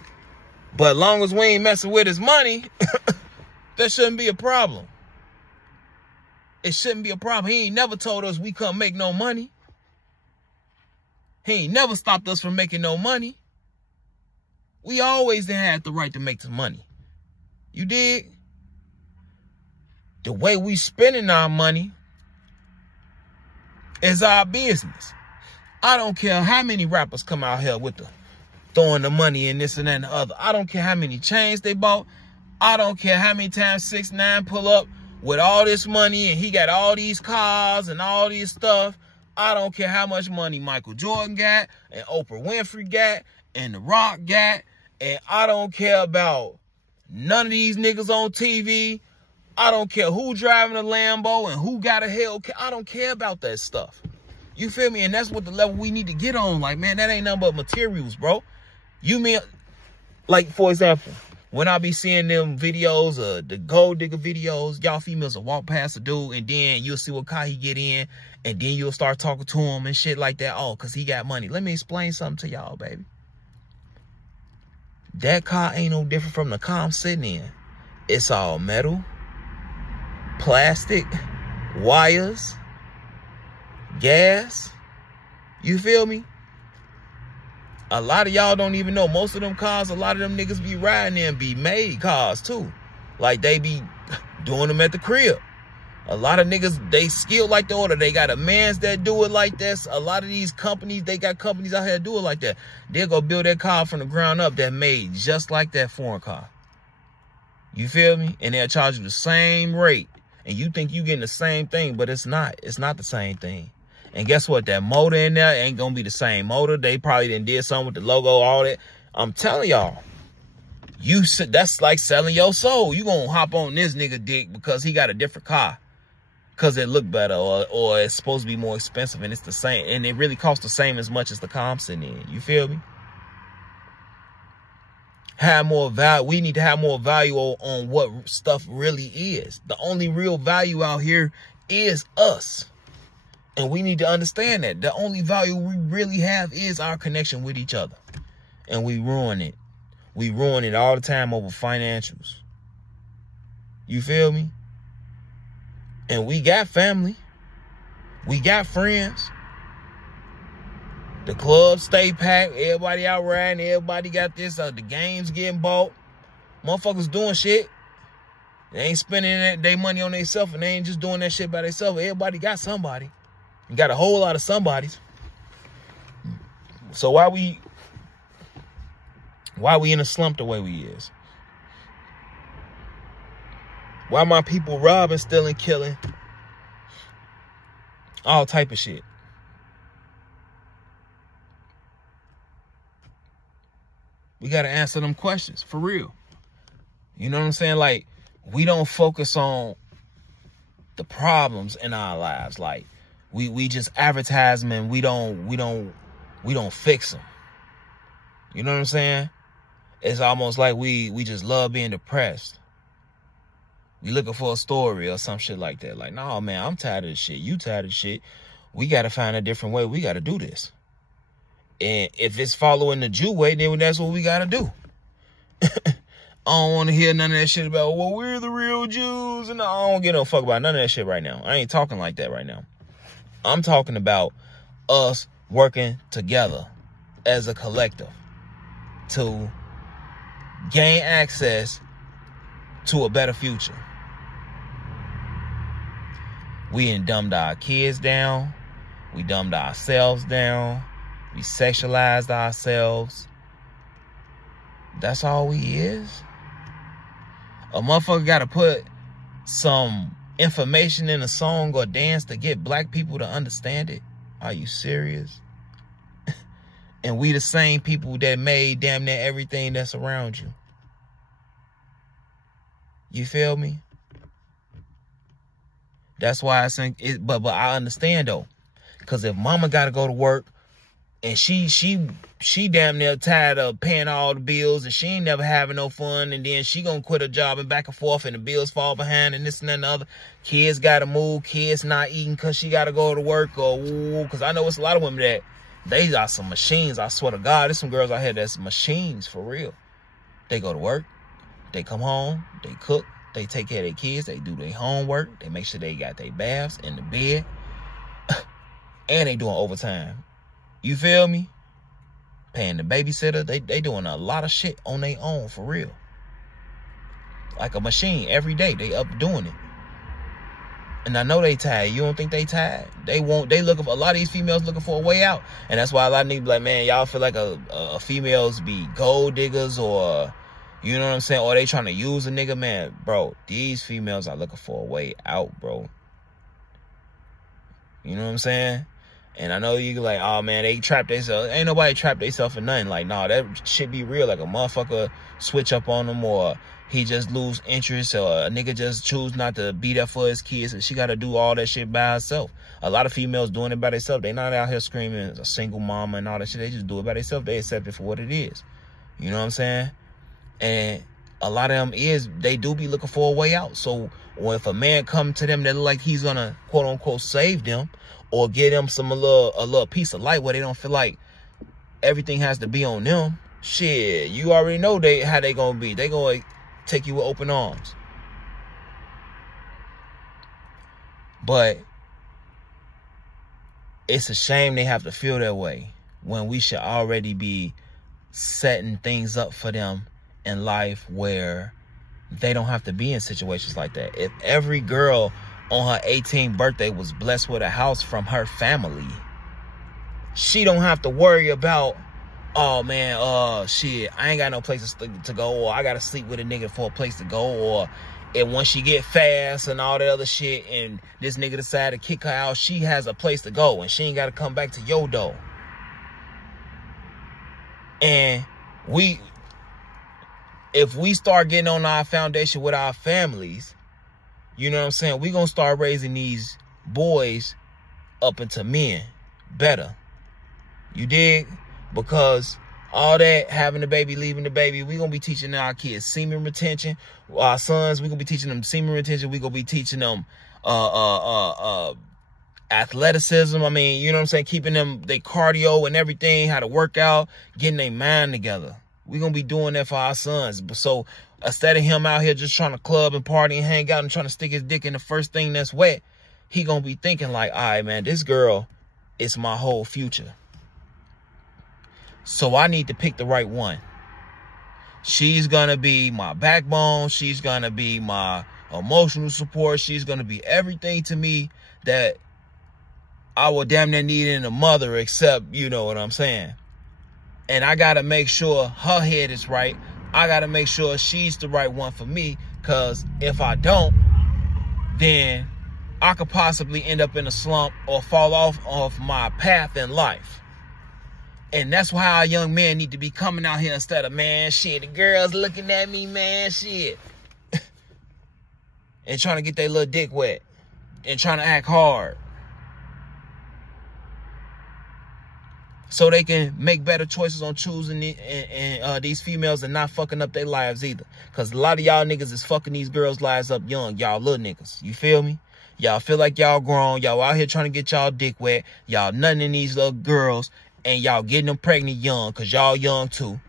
But as long as we ain't messing with his money, that shouldn't be a problem. It shouldn't be a problem. He ain't never told us we couldn't make no money. He ain't never stopped us from making no money. We always had the right to make the money. You dig? The way we spending our money is our business. I don't care how many rappers come out here with the throwing the money in this and that and the other. I don't care how many chains they bought. I don't care how many times 6ix9ine pull up with all this money and he got all these cars and all this stuff. I don't care how much money Michael Jordan got and Oprah Winfrey got and The Rock got. And I don't care about none of these niggas on TV. I don't care who driving a Lambo and who got a Hellcat. I don't care about that stuff. You feel me? And that's what the level we need to get on. Like, man, that ain't nothing but materials, bro. You mean, like, for example, when I be seeing them videos, the gold digger videos, y'all females will walk past a dude and then you'll see what car he get in and then you'll start talking to him and shit like that. Oh, because he got money. Let me explain something to y'all, baby. That car ain't no different from the car I'm sitting in. It's all metal, plastic, wires, gas. You feel me? A lot of y'all don't even know. Most of them cars, a lot of them niggas be riding in be made cars too. Like they be doing them at the crib. A lot of niggas, they skilled like the order. They got a mans that do it like this. A lot of these companies, they got companies out here that do it like that. They'll go build that car from the ground up that made just like that foreign car. You feel me? And they'll charge you the same rate. And you think you getting the same thing, but it's not. It's not the same thing. And guess what? That motor in there ain't gonna be the same motor. They probably done did something with the logo, all that. I'm telling y'all, that's like selling your soul. You gonna hop on this nigga dick because he got a different car. Because it look better or it's supposed to be more expensive and it's the same. And it really costs the same as much as the car I'm sitting in. You feel me? Have more value. We need to have more value on what stuff really is. The only real value out here is us. And we need to understand that. The only value we really have is our connection with each other. And we ruin it. We ruin it all the time over financials. You feel me? And we got family. We got friends. The club stay packed. Everybody out riding. Everybody got this. The games getting bought. Motherfuckers doing shit. They ain't spending their money on themselves and they ain't just doing that shit by themselves. Everybody got somebody. You got a whole lot of somebodies. So why we in a slump the way we is? Why my people robbing, stealing, killing? All type of shit. We got to answer them questions for real. You know what I'm saying? Like, we don't focus on the problems in our lives. Like, we just advertise them and we don't fix them. You know what I'm saying? It's almost like we just love being depressed. We looking for a story or some shit like that. Like, no, man, I'm tired of this shit. You tired of this shit. We got to find a different way. We got to do this. And if it's following the Jew way, then that's what we got to do. I don't want to hear none of that shit about, well, we're the real Jews. And I don't give no fuck about none of that shit right now. I ain't talking like that right now. I'm talking about us working together as a collective to gain access to a better future. We done dumbed our kids down. We dumbed ourselves down. We sexualized ourselves. That's all we is. A motherfucker got to put some information in a song or dance to get black people to understand it. Are you serious? And we the same people that made damn near everything that's around you. You feel me? That's why I think it, but I understand though. Cause if mama gotta go to work and she damn near tired of paying all the bills and she ain't never having no fun, and then she gonna quit her job and back and forth and the bills fall behind and this and that and the other. Kids gotta move, kids not eating cause she gotta go to work, or cause I know it's a lot of women that they are some machines. I swear to God, there's some girls out here that's machines for real. They go to work, they come home, they cook, they take care of their kids, they do their homework, they make sure they got their baths in the bed, and they doing overtime. You feel me? Paying the babysitter. They doing a lot of shit on their own, for real. Like a machine every day. They up doing it. And I know they tired. You don't think they tired? They looking for, a lot of these females looking for a way out. And that's why a lot of niggas be like, man, y'all feel like a females be gold diggers, or, you know what I'm saying? Or they trying to use a nigga, man. Bro, these females are looking for a way out, bro. You know what I'm saying? And I know you like, oh man, they trapped themselves. Ain't nobody trapped themselves for nothing. Like, nah, that shit be real. Like a motherfucker switch up on them, or he just lose interest, or a nigga just choose not to be there for his kids, and she got to do all that shit by herself. A lot of females doing it by themselves. They not out here screaming a single mama and all that shit. They just do it by themselves. They accept it for what it is. You know what I'm saying? And a lot of them they do be looking for a way out. So if a man come to them that look like he's gonna quote unquote save them, or get them a little piece of light where they don't feel like everything has to be on them, shit, you already know how they gonna be. They gonna take you with open arms. But it's a shame they have to feel that way when we should already be setting things up for them in life where they don't have to be in situations like that. If every girl on her 18th birthday was blessed with a house from her family, she don't have to worry about, oh man, shit, I ain't got no place to go, or I gotta sleep with a nigga for a place to go, or and once she get fast and all that other shit, and this nigga decide to kick her out, she has a place to go, and she ain't gotta come back to your door. And if we start getting on our foundation with our families, you know what I'm saying, we gonna start raising these boys up into men better. You dig? Because all that, having the baby, leaving the baby, we gonna be teaching our kids semen retention. Our sons, we gonna be teaching them semen retention. We gonna be teaching them athleticism. I mean, you know what I'm saying, keeping them their cardio and everything, how to work out, getting their mind together. We gonna be doing that for our sons. So instead of him out here just trying to club and party and hang out and trying to stick his dick in the first thing that's wet, he gonna be thinking like, all right, man, this girl is my whole future. So I need to pick the right one. She's gonna be my backbone. She's gonna be my emotional support. She's gonna be everything to me that I would damn near need in a mother, except, you know what I'm saying. And I gotta make sure her head is right. I gotta make sure she's the right one for me, because if I don't, then I could possibly end up in a slump or fall off my path in life. And that's why our young men need to be coming out here instead of, man, shit, the girls looking at me, man, shit. And trying to get their little dick wet. And trying to act hard. So they can make better choices on choosing these females and not fucking up their lives either. Because a lot of y'all niggas is fucking these girls' lives up young. Y'all little niggas. You feel me? Y'all feel like y'all grown. Y'all out here trying to get y'all dick wet. Y'all nutting in these little girls. And y'all getting them pregnant young, because y'all young too.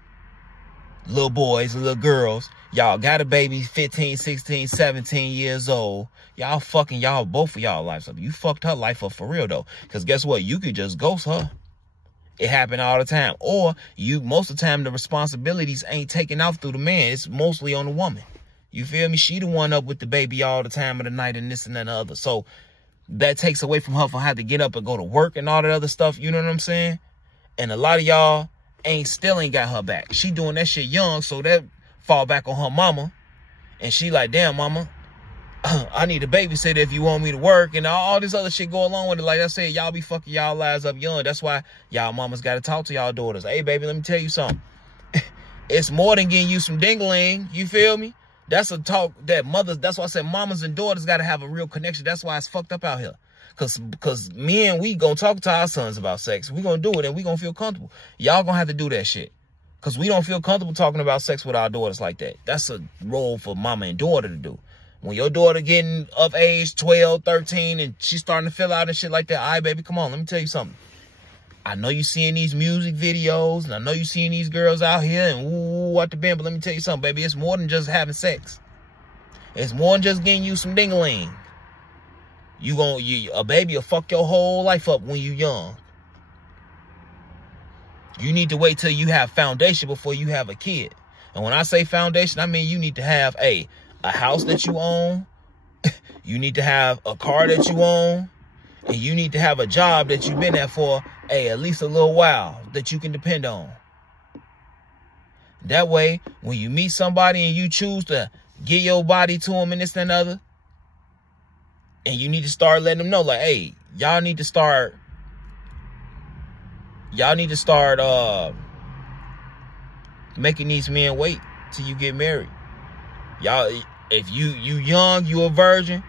Little boys, little girls. Y'all got a baby 15, 16, 17 years old. Y'all fucking both of y'all lives up. You fucked her life up for real though. Because guess what? You could just ghost her. It happen all the time. Or most of the time, the responsibilities ain't taken off through the man. It's mostly on the woman. You feel me? She the one up with the baby all the time of the night and this and that and the other. So that takes away from her having to get up and go to work and all that other stuff. You know what I'm saying? And a lot of y'all still ain't got her back. She doing that shit young, so that fall back on her mama. And she like, damn, mama, I need a babysitter if you want me to work. And all this other shit go along with it. Like I said, y'all be fucking y'all lives up young. That's why y'all mamas got to talk to y'all daughters. Hey, baby, let me tell you something. It's more than getting you some dingling. You feel me? That's a talk that mothers, that's why I said mamas and daughters got to have a real connection. That's why it's fucked up out here. Because men, we gonna talk to our sons about sex. We gonna do it and we gonna feel comfortable. Y'all gonna have to do that shit. Because we don't feel comfortable talking about sex with our daughters like that. That's a role for mama and daughter to do. When your daughter getting of age, 12, 13, and she's starting to fill out and shit like that, all right, baby, come on, let me tell you something. I know you seeing these music videos, and I know you seeing these girls out here, and ooh, what the band, but let me tell you something, baby. It's more than just having sex. It's more than just getting you some ding-a-ling. A baby will fuck your whole life up when you young. You need to wait till you have foundation before you have a kid. And when I say foundation, I mean you need to have a house that you own. You need to have a car that you own. And you need to have a job that you've been at for at least a little while that you can depend on. That way, when you meet somebody and you choose to give your body to them and this and other, and you need to start letting them know, like, hey, y'all need to start making these men wait till you get married. Y'all, if you young, you a virgin,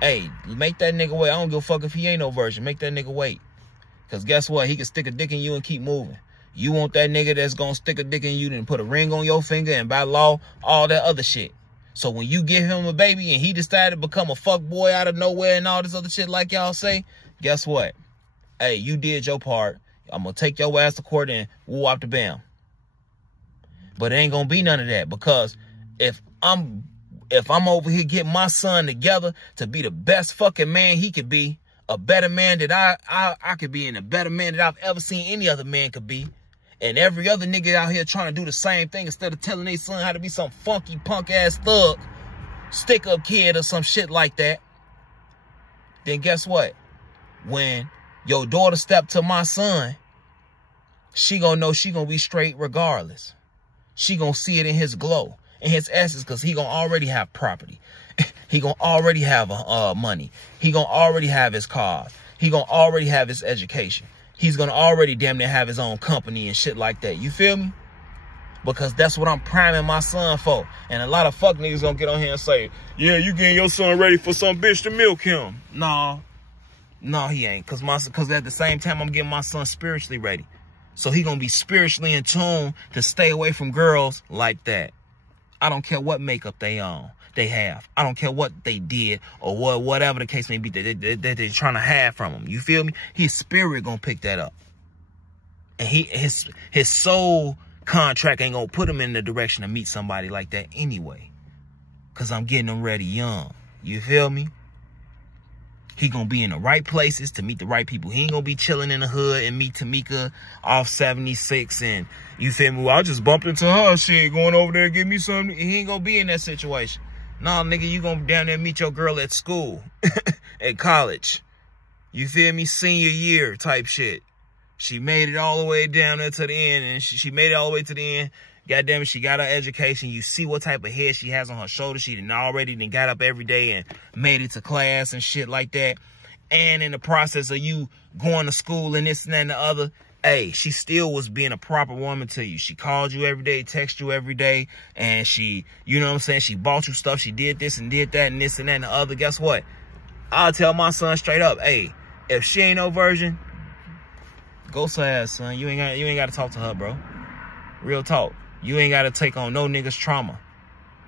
hey, make that nigga wait. I don't give a fuck if he ain't no virgin. Make that nigga wait. Because guess what? He can stick a dick in you and keep moving. You want that nigga that's going to stick a dick in you and put a ring on your finger and by law, all that other shit. So when you give him a baby and he decided to become a fuck boy out of nowhere and all this other shit like y'all say, guess what? Hey, you did your part. I'm going to take your ass to court and woo out the bam. But it ain't going to be none of that, because if I'm over here getting my son together to be the best fucking man he could be, a better man that I could be, and a better man that I've ever seen any other man could be, and every other nigga out here trying to do the same thing instead of telling their son how to be some funky punk ass thug, stick up kid or some shit like that, then guess what? When your daughter step to my son, she gonna know she gonna be straight regardless. She gonna see it in his glow, in his essence, because he gonna already have property. He gonna already have money. He gonna already have his cars. He gonna already have his education. He's gonna already damn near have his own company and shit like that. You feel me? Because that's what I'm priming my son for. And a lot of fuck niggas gonna get on here and say, yeah, you getting your son ready for some bitch to milk him. No, he ain't. Cause at the same time, I'm getting my son spiritually ready. So he gonna be spiritually in tune to stay away from girls like that. I don't care what makeup they have. I don't care what they did or whatever the case may be that they're trying to have from him. You feel me? His spirit gonna pick that up. And his soul contract ain't gonna put him in the direction to meet somebody like that anyway. Cause I'm getting him ready young. You feel me? He gonna be in the right places to meet the right people. He ain't gonna be chilling in the hood and meet Tamika off 76 and, you feel me? Well, I just bumped into her shit going over there to get me something. He ain't gonna be in that situation. Nah, nigga, you gonna down there meet your girl at school, at college. You feel me? Senior year type shit. She made it all the way down there to the end, and she made it all the way to the end. God damn it, she got her education. You see what type of head she has on her shoulder. She already got up every day and made it to class and shit like that. And in the process of you going to school and this and that and the other, hey, she still was being a proper woman to you. She called you every day, texted you every day, and she, you know what I'm saying, she bought you stuff. She did this and did that and this and that and the other. Guess what? I'll tell my son straight up, hey, if she ain't no virgin, go say ass, son. You ain't got to talk to her, bro. Real talk. You ain't got to take on no nigga's trauma.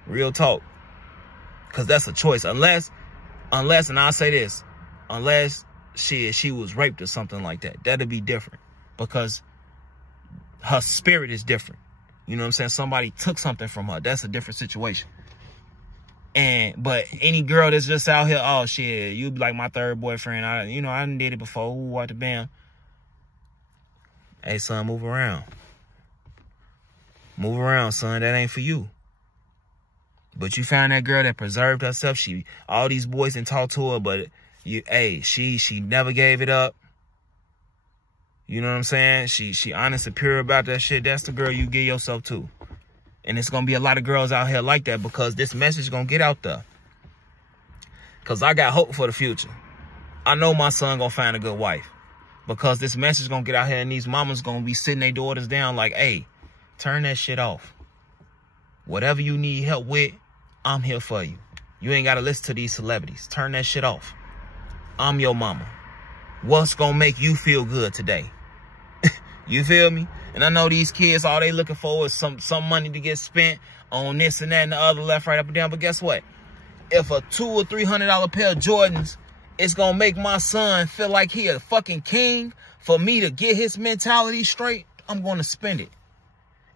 Real talk. Because that's a choice. Unless, and I'll say this, unless she was raped or something like that. That'd be different. Because her spirit is different. You know what I'm saying? Somebody took something from her. That's a different situation. But any girl that's just out here, oh shit, you be like my third boyfriend. I done did it before. Ooh, what the bam. Hey, son, move around. Move around, son. That ain't for you. But you found that girl that preserved herself. All these boys didn't talk to her, but she never gave it up. You know what I'm saying? She honest and pure about that shit. That's the girl you give yourself to. And it's gonna be a lot of girls out here like that, because this message is gonna get out there. Because I got hope for the future. I know my son gonna find a good wife. Because this message gonna get out here, and these mamas gonna be sitting their daughters down like, hey, turn that shit off. Whatever you need help with, I'm here for you. You ain't gotta listen to these celebrities. Turn that shit off. I'm your mama. What's gonna make you feel good today? You feel me? And I know these kids, all they looking for is some money to get spent on this and that and the other, left, right, up and down. But guess what? If a $200 or $300 pair of Jordans, it's gonna make my son feel like he a fucking king, for me to get his mentality straight, I'm gonna spend it.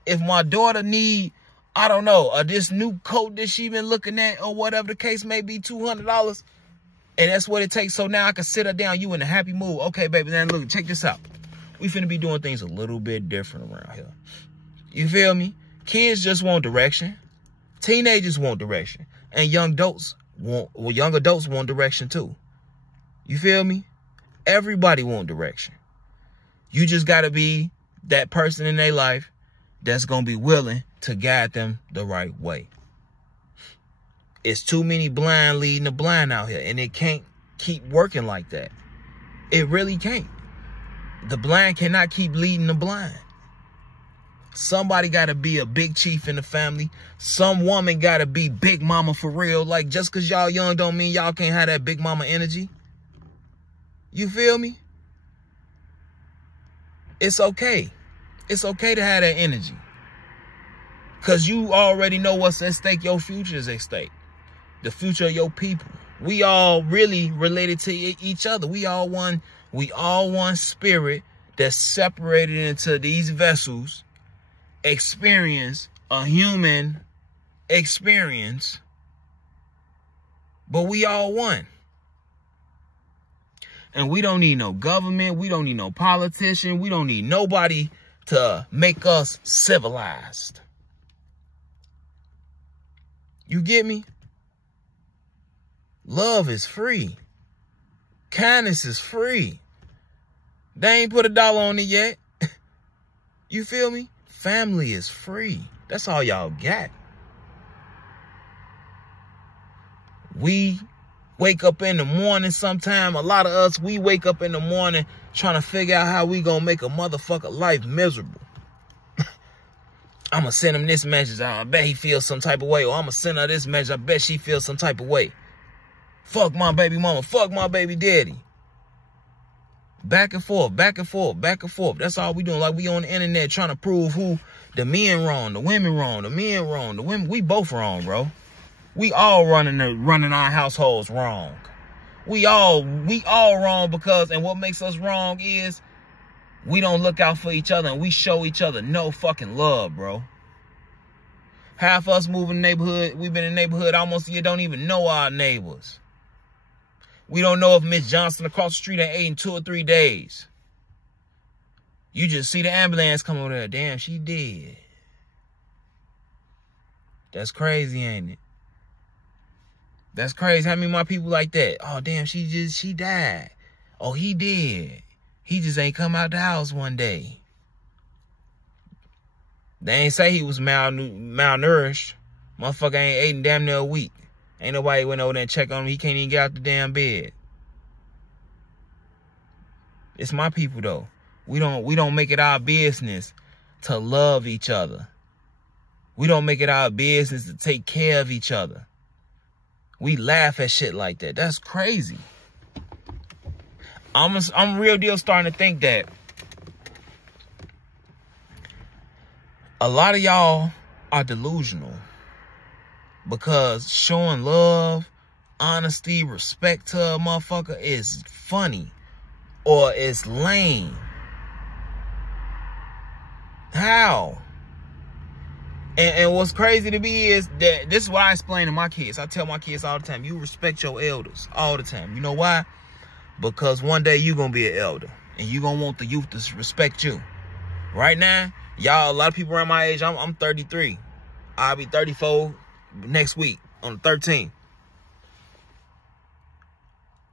If my daughter need, I don't know, this new coat that she been looking at or whatever the case may be, $200, and that's what it takes. So now I can sit her down, you in a happy mood. Okay, baby, then look, check this out. We finna be doing things a little bit different around here. You feel me? Kids just want direction. Teenagers want direction. And young adults want direction too. You feel me? Everybody want direction. You just gotta be that person in their life that's gonna be willing to guide them the right way. It's too many blind leading the blind out here, and it can't keep working like that. It really can't. The blind cannot keep leading the blind. Somebody gotta be a big chief in the family. Some woman gotta be big mama for real. Like, just because y'all young don't mean y'all can't have that big mama energy. You feel me? It's okay. It's okay to have that energy. Because you already know what's at stake. Your future is at stake. The future of your people. We all really related to each other. We all one spirit that's separated into these vessels, experience a human experience, but we all one. And we don't need no government. We don't need no politician. We don't need nobody to make us civilized. You get me? Love is free. Kindness is free. They ain't put $1 on it yet. You feel me? Family is free. That's all y'all got. We wake up in the morning sometime. A lot of us, we wake up in the morning trying to figure out how we gonna make a motherfucker life miserable. I'm gonna send him this message. I bet he feels some type of way. Or I'm gonna send her this message. I bet she feels some type of way. Fuck my baby mama. Fuck my baby daddy. Back and forth, back and forth, back and forth. That's all we doing. Like, we on the internet trying to prove who the men wrong, the women wrong, the men wrong, the women. We both wrong, bro. We all running our households wrong. We all wrong because, and what makes us wrong is we don't look out for each other and we show each other no fucking love, bro. Half us move in the neighborhood. We've been in the neighborhood almost a year, don't even know our neighbors. We don't know if Miss Johnson across the street ain't ate in 2 or 3 days. You just see the ambulance come over there. Damn, she dead. That's crazy, ain't it? That's crazy. How many more people like that? Oh, damn, she died. Oh, he did. He just ain't come out the house one day. They ain't say he was malnourished. Motherfucker ain't ate in damn near a week. Ain't nobody went over there and checked on him. He can't even get out the damn bed. It's my people, though. We don't make it our business to love each other. We don't make it our business to take care of each other. We laugh at shit like that. That's crazy. I'm real deal starting to think that a lot of y'all are delusional because showing love, honesty, respect to a motherfucker is funny or it's lame. How? And what's crazy to me is that this is what I explain to my kids. I tell my kids all the time, you respect your elders all the time. You know why? Because one day you're going to be an elder and you're going to want the youth to respect you. Right now, y'all, a lot of people around my age, I'm 33. I'll be 34 next week on the 13th.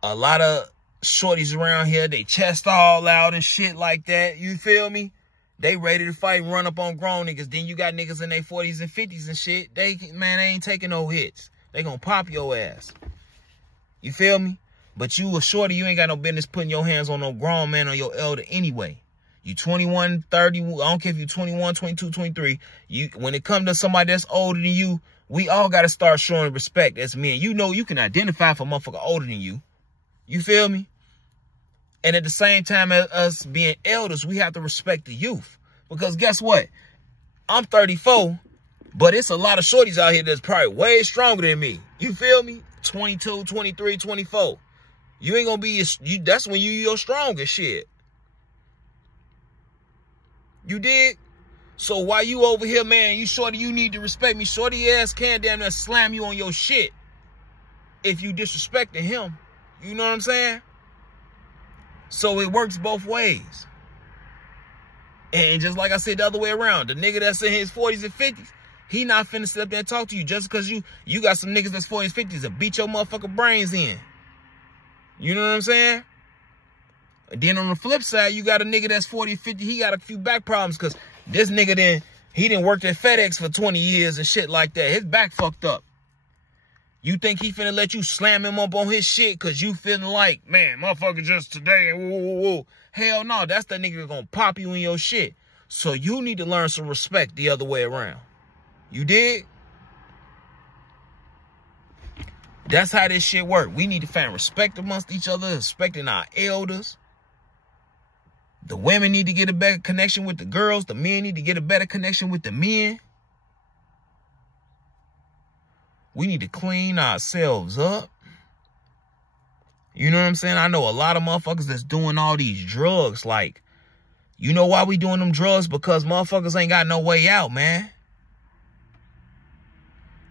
A lot of shorties around here, they chest all out and shit like that. You feel me? They ready to fight and run up on grown niggas. Then you got niggas in their 40s and 50s and shit. They ain't taking no hits. They gonna pop your ass. You feel me? But you a shorty, you ain't got no business putting your hands on no grown man or your elder anyway. You 21, 30, I don't care if you 21, 22, 23. When it comes to somebody that's older than you, we all got to start showing respect as men. You know you can identify for a motherfucker older than you. You feel me? And at the same time as us being elders, we have to respect the youth. Because guess what? I'm 34, but it's a lot of shorties out here that's probably way stronger than me. You feel me? 22, 23, 24. You ain't going to be, that's when you your strongest shit. You dig? So while you over here, man, you shorty, you need to respect me. Shorty ass can damn near slam you on your shit if you disrespecting him. You know what I'm saying? So it works both ways. And just like I said the other way around, the nigga that's in his 40s and 50s, he not finna sit up there and talk to you just because you got some niggas that's 40s, 50s to beat your motherfucking brains in. You know what I'm saying? And then on the flip side, you got a nigga that's 40, 50, he got a few back problems because this nigga he didn't work at FedEx for 20 years and shit like that. His back fucked up. You think he finna let you slam him up on his shit because you feeling like, man, motherfucker just today and woo, woo, woo. Hell no, that's the nigga that's gonna pop you in your shit. So you need to learn some respect the other way around. You dig? That's how this shit work. We need to find respect amongst each other, respecting our elders. The women need to get a better connection with the girls. The men need to get a better connection with the men. We need to clean ourselves up. You know what I'm saying? I know a lot of motherfuckers that's doing all these drugs. Like, you know why we doing them drugs? Because motherfuckers ain't got no way out, man.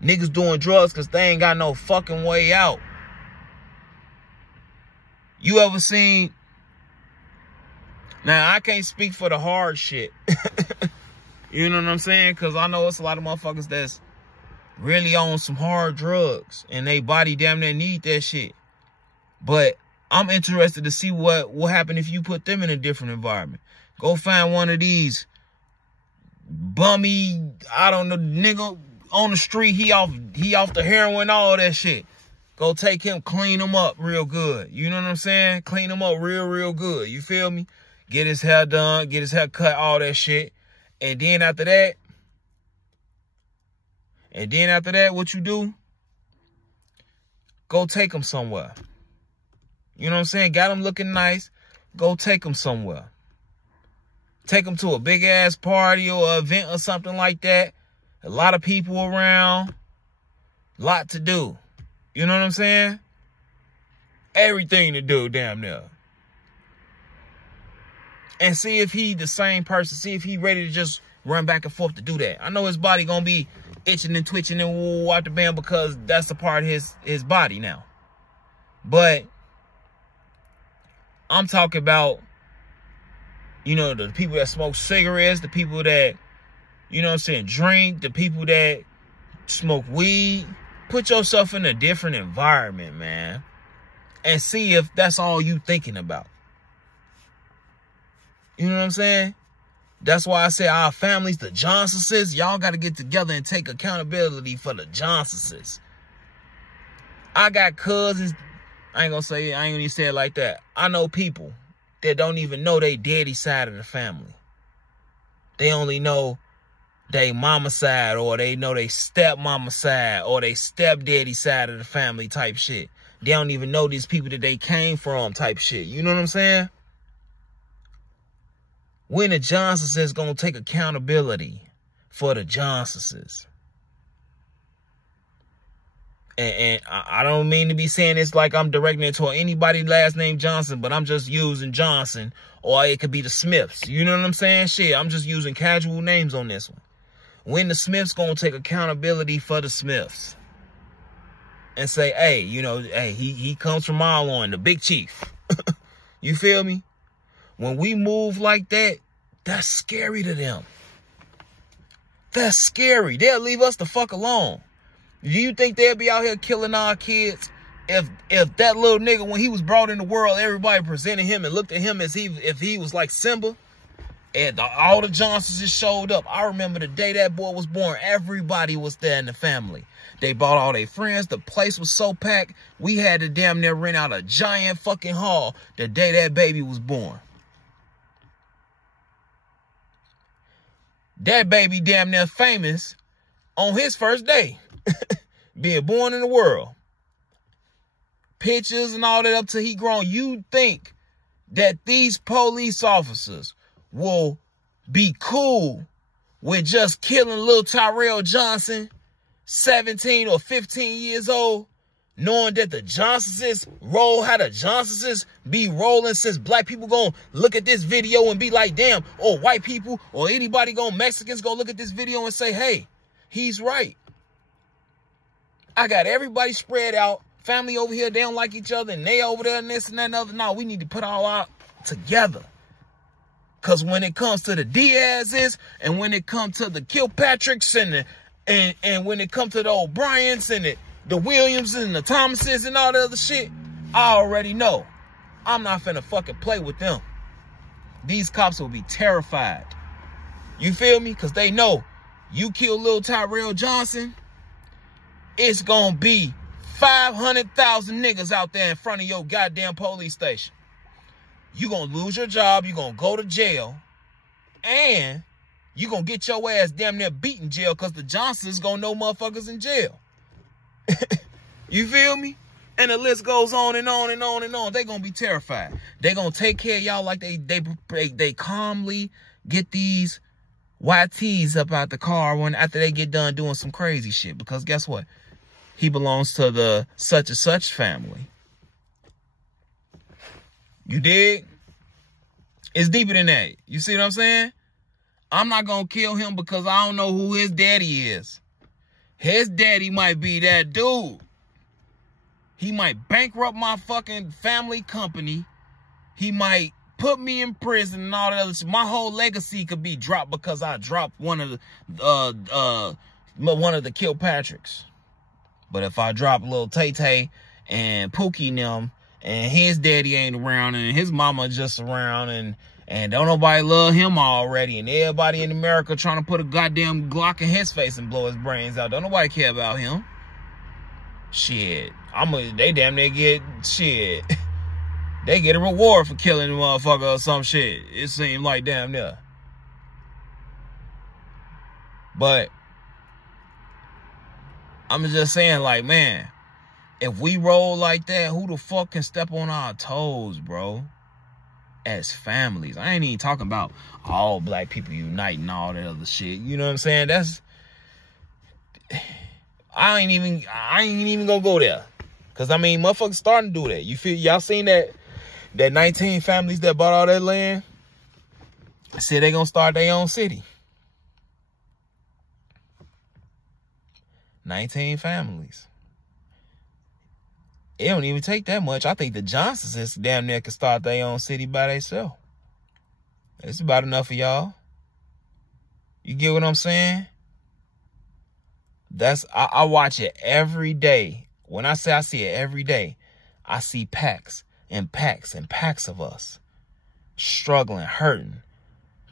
Niggas doing drugs because they ain't got no fucking way out. You ever seen... Now, I can't speak for the hard shit. You know what I'm saying? Because I know it's a lot of motherfuckers that's really on some hard drugs. And they body damn near need that shit. But I'm interested to see what will happen if you put them in a different environment. Go find one of these bummy, I don't know, nigga on the street. He off the heroin, all that shit. Go take him, clean him up real good. You know what I'm saying? Clean him up real good. You feel me? Get his hair done, get his hair cut, all that shit. And then after that, what you do? Go take him somewhere. You know what I'm saying? Got him looking nice. Go take him somewhere. Take him to a big ass party or an event or something like that. A lot of people around. Lot to do. You know what I'm saying? Everything to do, damn near. And see if he the same person. See if he ready to just run back and forth to do that. I know his body gonna be itching and twitching and woo out the band because that's a part of his body now. But I'm talking about, you know, the people that smoke cigarettes, the people that, you know what I'm saying, drink, the people that smoke weed. Put yourself in a different environment, man. And see if that's all you thinking about. You know what I'm saying? That's why I say our families, the Johnsons, y'all got to get together and take accountability for the Johnsons. I got cousins. I ain't gonna even say it like that. I know people that don't even know they daddy side of the family. They only know they mama side, or they know they stepmama side, or they stepdaddy side of the family type shit. They don't even know these people that they came from type shit. You know what I'm saying? When the Johnsons is gonna take accountability for the Johnsons. And I don't mean to be saying this like I'm directing it to anybody last name Johnson, but I'm just using Johnson, or it could be the Smiths. You know what I'm saying? Shit, I'm just using casual names on this one. When the Smiths gonna take accountability for the Smiths and say, hey, you know, hey, he comes from Marlon, the big chief. You feel me? When we move like that, that's scary to them. That's scary. They'll leave us the fuck alone. Do you think they'll be out here killing our kids if that little nigga, when he was brought in the world, everybody presented him and looked at him as if he was like Simba, and all the Johnsons just showed up? I remember the day that boy was born, everybody was there in the family. They brought all their friends. The place was so packed, we had to damn near rent out a giant fucking hall the day that baby was born. That baby damn near famous on his first day. Being born in the world. Pictures and all that up till he grown. You think that these police officers will be cool with just killing little Tyrell Johnson, 17 or 15 years old, knowing that the Johnsons roll how the Johnsons be rolling, since black people gonna look at this video and be like, damn, or white people or anybody Mexicans gonna look at this video and say, hey, he's right. I got everybody spread out. Family over here, they don't like each other, and they over there and this and that and other. No, we need to put all out together. Because when it comes to the Diaz's and when it comes to the Kilpatricks and when it comes to the O'Briens and the Williams and the Thomases and all the other shit, I already know. I'm not finna fucking play with them. These cops will be terrified. You feel me? Because they know you kill Lil Tyrell Johnson, it's gonna be 500,000 niggas out there in front of your goddamn police station. You gonna lose your job, you gonna go to jail, and you gonna get your ass damn near beat in jail because the Johnsons gonna know motherfuckers in jail. You feel me? And the list goes on and on and on and on. They gonna be terrified. They gonna take care of y'all like they calmly get these YTs up out the car after they get done doing some crazy shit. Because guess what? He belongs to the such and such family. You dig? It's deeper than that. You see what I'm saying? I'm not gonna kill him because I don't know who his daddy is. His daddy might be that dude. He might bankrupt my fucking family company. He might put me in prison and all that other shit. My whole legacy could be dropped because I dropped one of the Kilpatricks. But if I drop little Tay-Tay and Pookie and them, and his daddy ain't around and his mama just around and don't nobody love him already, and everybody in America trying to put a goddamn Glock in his face and blow his brains out. Don't nobody care about him. Shit. They damn near get shit. They get a reward for killing the motherfucker or some shit. It seemed like damn near. But I'm just saying, like, man, if we roll like that, who the fuck can step on our toes, bro? As families. I ain't even talking about all black people uniting and all that other shit. You know what I'm saying? I ain't even gonna go there. Cause I mean, motherfuckers starting to do that. You feel, y'all seen that 19 families that bought all that land? Said they gonna start their own city. 19 families. It don't even take that much. I think the Johnsons is damn near can start their own city by themselves. It's about enough for y'all. You get what I'm saying? I watch it every day. When I say I see it every day, I see packs and packs and packs of us struggling, hurting,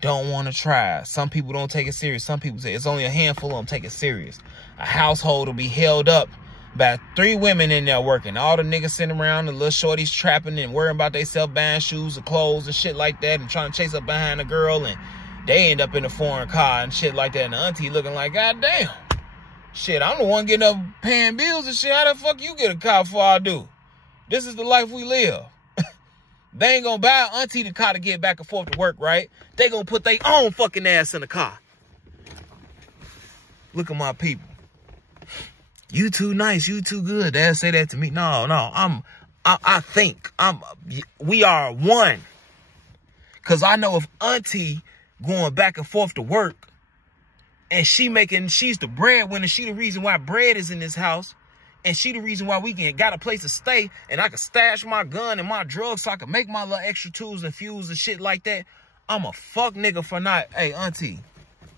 don't want to try. Some people don't take it serious. Some people say it's only a handful of them take it serious. A household will be held up by 3 women in there working. All the niggas sitting around, the little shorties trapping and worrying about themselves buying shoes or clothes and shit like that and trying to chase up behind a girl, and they end up in a foreign car and shit like that. And the auntie looking like, God damn. Shit, I'm the one getting up paying bills and shit. How the fuck you get a car before I do? This is the life we live. They ain't gonna buy auntie the car to get back and forth to work, right? They gonna put their own fucking ass in the car. Look at my people. You too nice, you too good. They'll say that to me. No, I think we are one. Cause I know if auntie going back and forth to work, and she's the breadwinner, she the reason why bread is in this house, and she the reason why we got a place to stay, and I can stash my gun and my drugs so I can make my little extra tools and fuels and shit like that. I'm a fuck nigga for not, hey, auntie,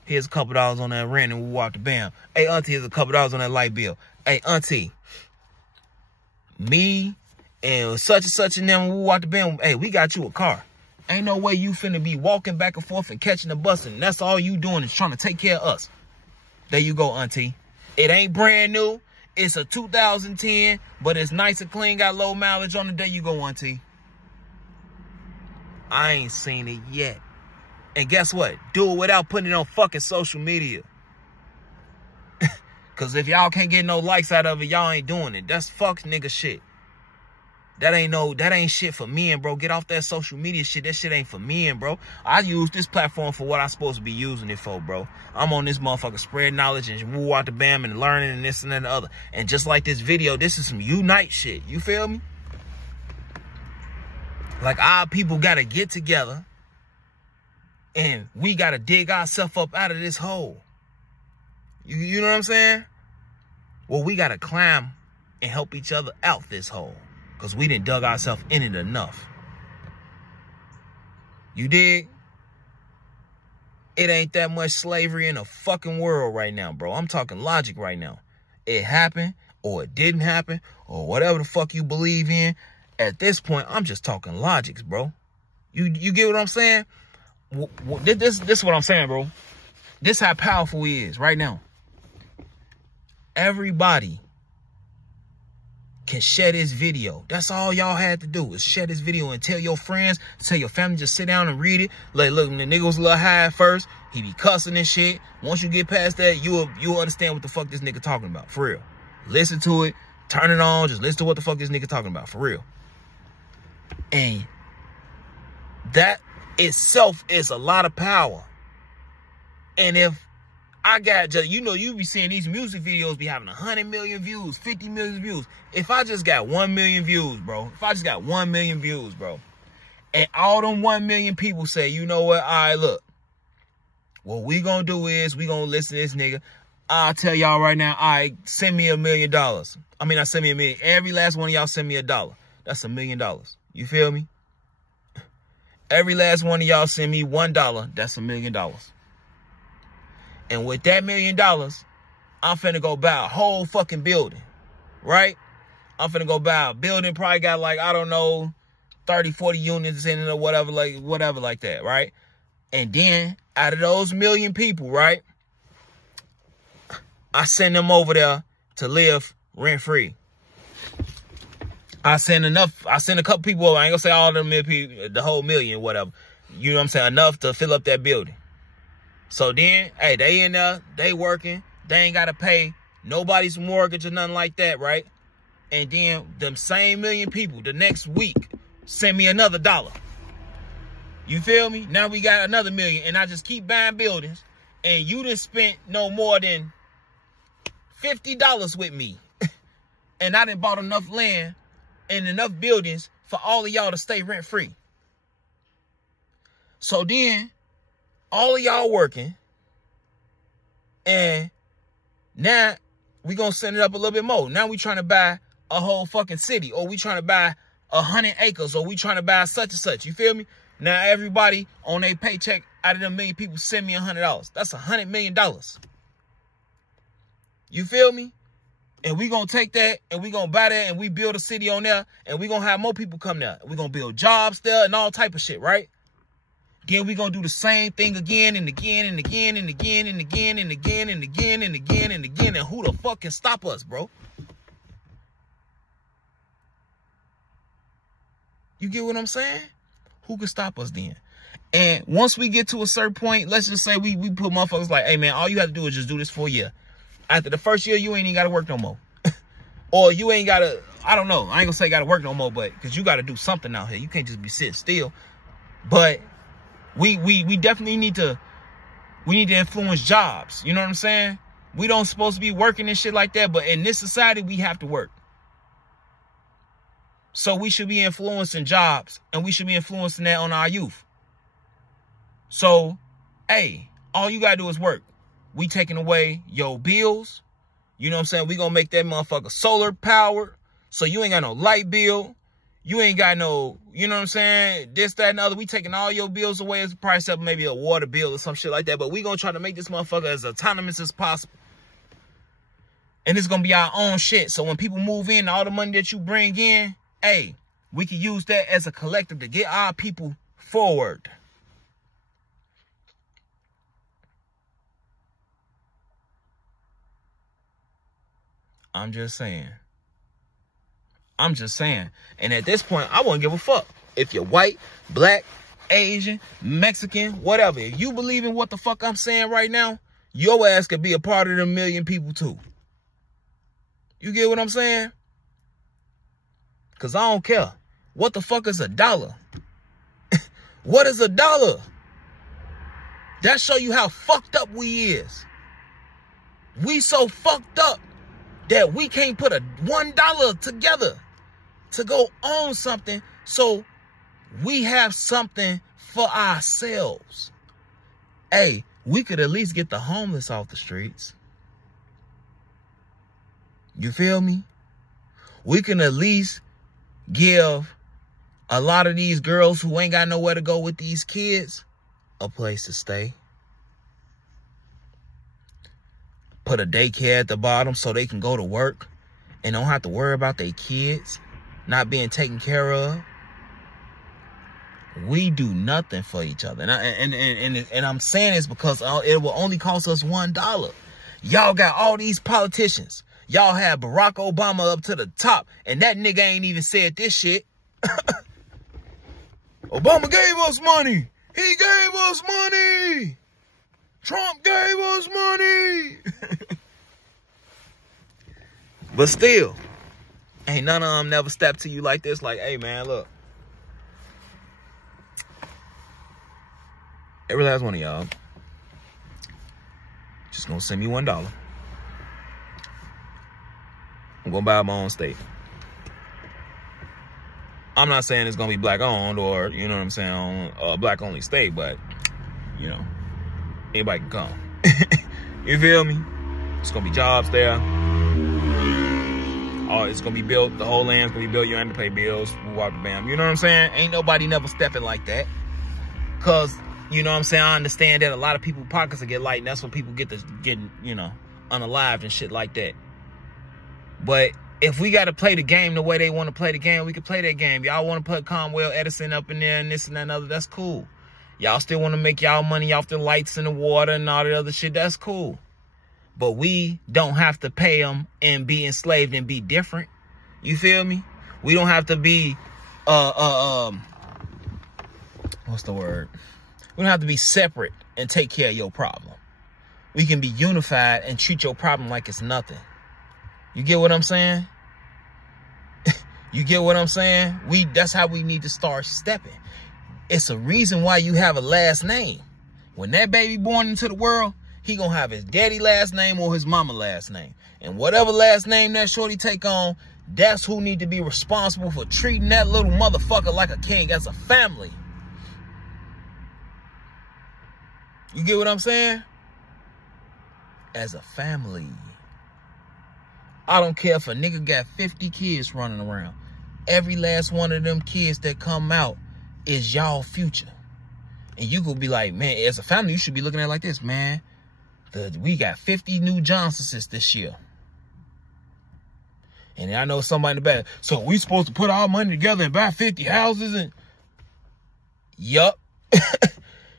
here's a couple dollars on that rent and we'll walk the bam. Hey, auntie, here's a couple dollars on that light bill. Hey, auntie, me and such and such and them, we'll walk the bam. Hey, we got you a car. Ain't no way you finna be walking back and forth and catching the bus, and that's all you doing is trying to take care of us. There you go, auntie. It ain't brand new. It's a 2010, but it's nice and clean, got low mileage on it. There you go, auntie. I ain't seen it yet. And guess what? Do it without putting it on fucking social media. Because if y'all can't get no likes out of it, y'all ain't doing it. That's fuck nigga shit. That ain't shit for men, bro. Get off that social media shit. That shit ain't for men, bro. I use this platform for what I'm supposed to be using it for, bro. I'm on this motherfucker spread knowledge and woo out the bam and learning and this and that and the other. And just like this video, this is some unite shit. You feel me? Like, our people got to get together and we got to dig ourselves up out of this hole. You know what I'm saying? Well, we got to climb and help each other out this hole. Because we didn't dug ourselves in it enough. You dig? It ain't that much slavery in the fucking world right now, bro. I'm talking logic right now. It happened or it didn't happen or whatever the fuck you believe in. At this point, I'm just talking logics, bro. You get what I'm saying? This is what I'm saying, bro. This how powerful he is right now. Everybody can share this video. That's all y'all had to do is share this video and tell your friends, tell your family, just sit down and read it. Like, look, the nigga was a little high at first. He be cussing and shit. Once you get past that, you'll understand what the fuck this nigga talking about, for real. Listen to it, turn it on, just listen to what the fuck this nigga talking about, for real. And that itself is a lot of power. And if I got just, you know, you be seeing these music videos be having 100 million views, 50 million views. If I just got 1 million views, bro, and all them 1 million people say, you know what, all right, look, what we gonna do is we gonna listen to this nigga. I'll tell y'all right now, all right, send me $1 million. I mean, not send me $1 million. Every last one of y'all send me $1. That's $1 million. You feel me? Every last one of y'all send me $1. That's $1 million. And with that $1 million, I'm finna go buy a whole fucking building, right? I'm finna go buy a building, probably got like, I don't know, 30, 40 units in it or whatever like that, right? And then out of those 1 million people, right, I send them over there to live rent-free. I send a couple people over. I ain't gonna say all them people, the whole million, whatever. You know what I'm saying? Enough to fill up that building. So then, hey, they in there, they working. They ain't got to pay nobody's mortgage or nothing like that, right? And then them same 1 million people the next week send me another $1. You feel me? Now we got another 1 million, and I just keep buying buildings, and you done spent no more than $50 with me. And I done bought enough land and enough buildings for all of y'all to stay rent-free. So then, all of y'all working, and now we gonna send it up a little bit more. Now we trying to buy a whole fucking city, or we trying to buy 100 acres, or we trying to buy such and such. You feel me? Now everybody on their paycheck, out of them 1 million people, send me $100. That's $100 million. You feel me? And we gonna take that and we gonna buy that and we build a city on there, and we gonna have more people come there. We gonna build jobs there and all type of shit, right? Then we gonna do the same thing again and again and again and again and again and again and again and again and again. And who the fuck can stop us, bro? You get what I'm saying? Who can stop us then? And once we get to a certain point, let's just say we put motherfuckers like, hey man, all you have to do is just do this for a year. After the first year, you ain't even got to work no more. Or you ain't got to, I don't know. I ain't gonna say got to work no more, but because you got to do something out here. You can't just be sitting still. But we definitely need to influence jobs. You know what I'm saying? We don't supposed to be working and shit like that, but in this society, we have to work. So we should be influencing jobs, and we should be influencing that on our youth. So, hey, all you gotta do is work. We taking away your bills. You know what I'm saying? We gonna make that motherfucker solar powered. So you ain't got no light bill. You ain't got no, you know what I'm saying? This, that, and the other. We taking all your bills away as a price up, maybe a water bill or some shit like that. But we gonna try to make this motherfucker as autonomous as possible. And it's gonna be our own shit. So when people move in, all the money that you bring in, hey, we can use that as a collective to get our people forward. I'm just saying. And at this point, I won't give a fuck. If you're white, black, Asian, Mexican, whatever. If you believe in what the fuck I'm saying right now, your ass could be a part of the 1 million people too. You get what I'm saying? Because I don't care. What the fuck is $1? What is $1? That show you how fucked up we is. We so fucked up that we can't put a $1 together to go own something so we have something for ourselves. Hey, we could at least get the homeless off the streets. You feel me? We can at least give a lot of these girls who ain't got nowhere to go with these kids a place to stay. put a daycare at the bottom so they can go to work and don't have to worry about their kids not being taken care of. We do nothing for each other. And I'm saying this because it will only cost us $1. Y'all got all these politicians. Y'all have Barack Obama up to the top, and that nigga ain't even said this shit. Obama gave us money. He gave us money. Trump gave us money. But still, ain't none of them never stepped to you like this. Like, hey, man, look. Every last one of y'all just gonna send me $1. I'm gonna buy my own steak. I'm not saying it's gonna be black owned or, you know what I'm saying, black only steak, but, you know, anybody can come. You feel me? It's gonna be jobs there. It's gonna be built, the whole land's gonna be built, you ain't have to pay bills, walk the bam. You know what I'm saying? Ain't nobody never stepping like that. Cause, you know what I'm saying, I understand that a lot of people's pockets will get light, and that's when people get you know, unalived and shit like that. But if we got to play the game the way they want to play the game, we can play that game. Y'all want to put Conwell Edison up in there and this and that and other, that's cool. Y'all still want to make y'all money off the lights and the water and all that other shit, that's cool. But we don't have to pay them and be enslaved and be different. You feel me? We don't have to be, what's the word? We don't have to be separate and take care of your problem. We can be unified and treat your problem like it's nothing. You get what I'm saying? You get what I'm saying? That's how we need to start stepping. It's a reason why you have a last name. When that baby born into the world, he gonna have his daddy last name or his mama last name. And whatever last name that shorty take on, that's who need to be responsible for treating that little motherfucker like a king as a family. You get what I'm saying? As a family. I don't care if a nigga got 50 kids running around. Every last one of them kids that come out is y'all future. And you could be like, man, as a family, you should be looking at it like this, man. We got 50 new Johnsons this year. And I know somebody in the back. So we supposed to put our money together and buy 50 houses and... Yup.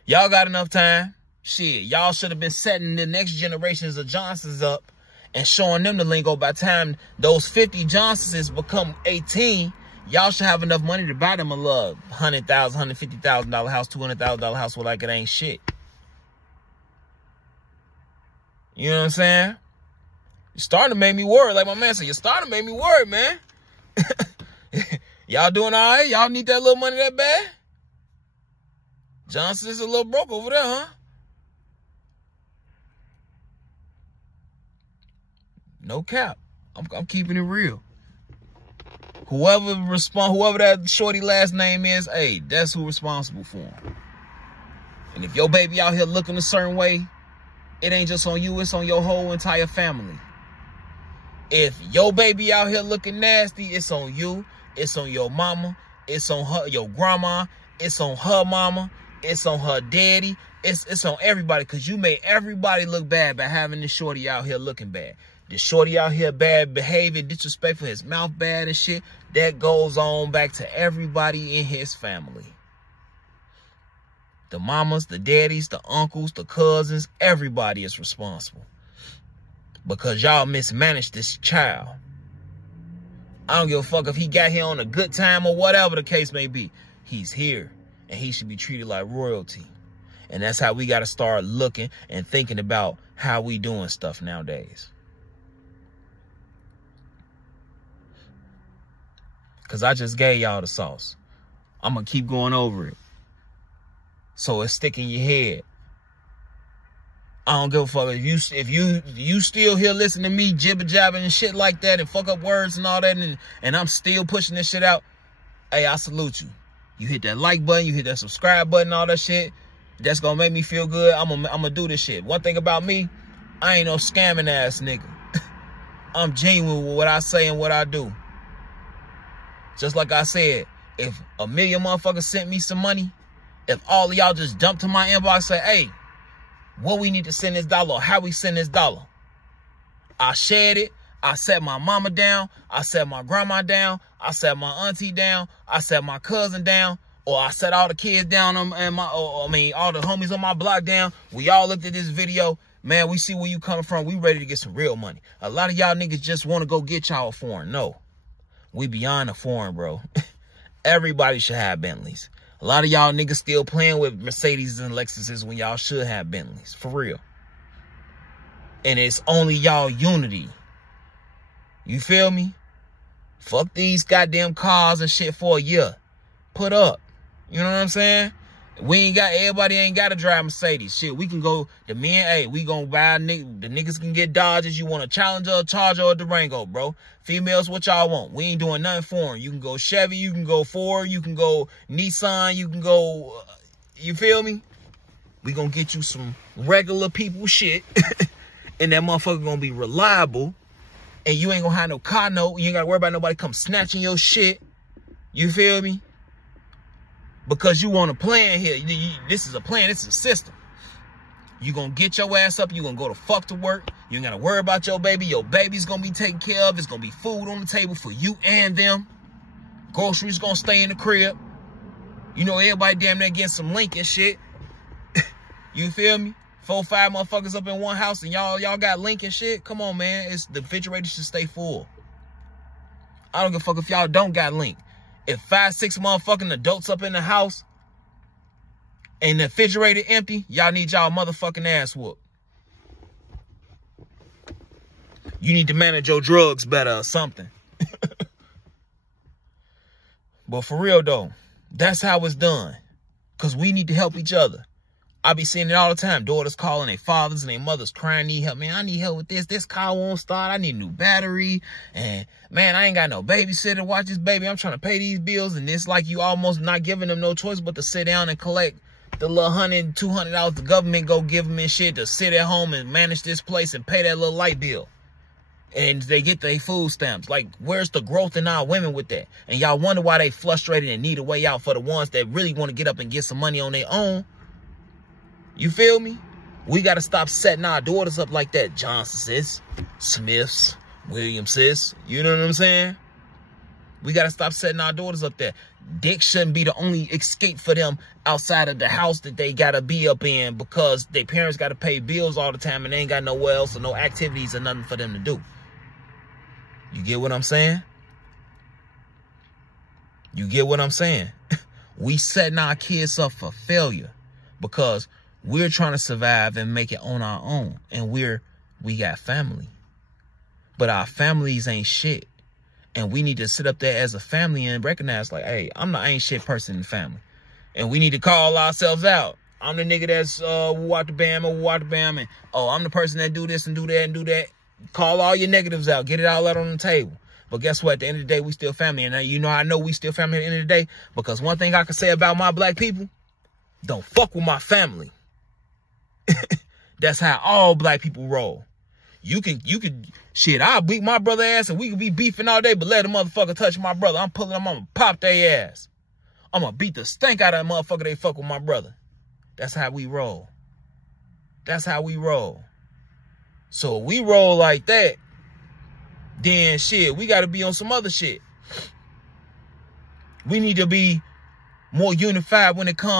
Y'all got enough time. Shit, y'all should have been setting the next generations of Johnsons up and showing them the lingo. By the time those 50 Johnsons become 18, y'all should have enough money to buy them a little $100,000, $150,000 house, $200,000 house with like it ain't shit. You know what I'm saying? You're starting to make me worry. Like my man said, you're starting to make me worry, man. Y'all doing all right? Y'all need that little money that bad? Johnson is a little broke over there, huh? No cap. I'm keeping it real. Whoever that shorty last name is, hey, that's who responsible for him. And if your baby out here looking a certain way, it ain't just on you, it's on your whole entire family. If your baby out here looking nasty, it's on you, it's on your mama, it's on her, your grandma, it's on her mama, it's on her daddy, it's on everybody, because you made everybody look bad by having this shorty out here looking bad. The shorty out here bad behavior, disrespectful, his mouth bad and shit, that goes on back to everybody in his family. The mamas, the daddies, the uncles, the cousins, everybody is responsible. Because y'all mismanaged this child. I don't give a fuck if he got here on a good time or whatever the case may be. He's here and he should be treated like royalty. And that's how we got to start looking and thinking about how we doing stuff nowadays. Because I just gave y'all the sauce. I'm going to keep going over it. So it's sticking in your head. I don't give a fuck. If you still here listening to me jibber-jabbing and shit like that and fuck up words and all that and I'm still pushing this shit out, hey, I salute you. You hit that like button, you hit that subscribe button, all that shit. That's going to make me feel good. I'm going to do this shit. One thing about me, I ain't no scamming ass nigga. I'm genuine with what I say and what I do. Just like I said, if a million motherfuckers sent me some money, if all of y'all just jump to my inbox and say, hey, what we need to send this dollar or how we send this dollar, I shared it. I sat my mama down. I sat my grandma down. I sat my auntie down. I sat my cousin down. Or I sat all the kids down and all the homies on my block down. We all looked at this video. Man, we see where you coming from. We ready to get some real money. A lot of y'all niggas just want to go get y'all a foreign. No, we beyond a foreign, bro. Everybody should have Bentleys. A lot of y'all niggas still playing with Mercedes and Lexuses when y'all should have Bentleys. For real. And it's only y'all unity. You feel me? Fuck these goddamn cars and shit for a year. Put up. You know what I'm saying? Everybody ain't got to drive Mercedes. Shit, we can go, the men, hey, we gonna buy, the niggas can get Dodges. You want a Challenger, a Charger, or a Durango, bro. Females, what y'all want? We ain't doing nothing for them. You can go Chevy, you can go Ford, you can go Nissan, you can go, you feel me? We gonna get you some regular people shit. And that motherfucker gonna be reliable. And you ain't gonna have no car note. You ain't gotta worry about nobody come snatching your shit. You feel me? Because you want a plan here. This is a plan. This is a system. You gonna get your ass up. You gonna go to fuck to work. You ain't gotta worry about your baby. Your baby's gonna be taken care of. It's gonna be food on the table for you and them. Groceries gonna stay in the crib. You know, everybody damn near getting some Lincoln shit. You feel me? 4 or 5 motherfuckers up in one house and y'all got Lincoln shit. Come on, man. The refrigerator should stay full. I don't give a fuck if y'all don't got Link. If 5, 6 motherfucking adults up in the house and the refrigerator empty, y'all need y'all motherfucking ass whooped. You need to manage your drugs better or something. But for real though, that's how it's done. Because we need to help each other. I be seeing it all the time. Daughters calling their fathers and their mothers crying, need help. Man, I need help with this. This car won't start. I need a new battery. And man, I ain't got no babysitter to watch this baby. I'm trying to pay these bills. And it's like you almost not giving them no choice but to sit down and collect the little $100, $200 the government go give them and shit to sit at home and manage this place and pay that little light bill. And they get their food stamps. Like, where's the growth in our women with that? And y'all wonder why they frustrated and need a way out for the ones that really want to get up and get some money on their own. You feel me? We got to stop setting our daughters up like that. Johnsons, Smiths, Williamses. You know what I'm saying? We got to stop setting our daughters up there. Dick shouldn't be the only escape for them outside of the house that they got to be up in because their parents got to pay bills all the time and they ain't got nowhere else or no activities or nothing for them to do. You get what I'm saying? You get what I'm saying? We setting our kids up for failure because we're trying to survive and make it on our own. And we got family. But our families ain't shit. And we need to sit up there as a family and recognize like, hey, I'm the ain't shit person in the family. And we need to call ourselves out. I'm the nigga that's water bam or water bam. And, oh, I'm the person that do this and do that and do that. Call all your negatives out. Get it all out on the table. But guess what? At the end of the day, we still family. And you know, I know we still family at the end of the day. Because one thing I can say about my black people, don't fuck with my family. That's how all black people roll. You could, shit, I'll beat my brother ass and we could be beefing all day, but let a motherfucker touch my brother. I'm pulling them, I'm gonna pop their ass. I'm gonna beat the stank out of that motherfucker they fuck with my brother. That's how we roll. That's how we roll. So if we roll like that, then shit, we gotta be on some other shit. We need to be more unified when it comes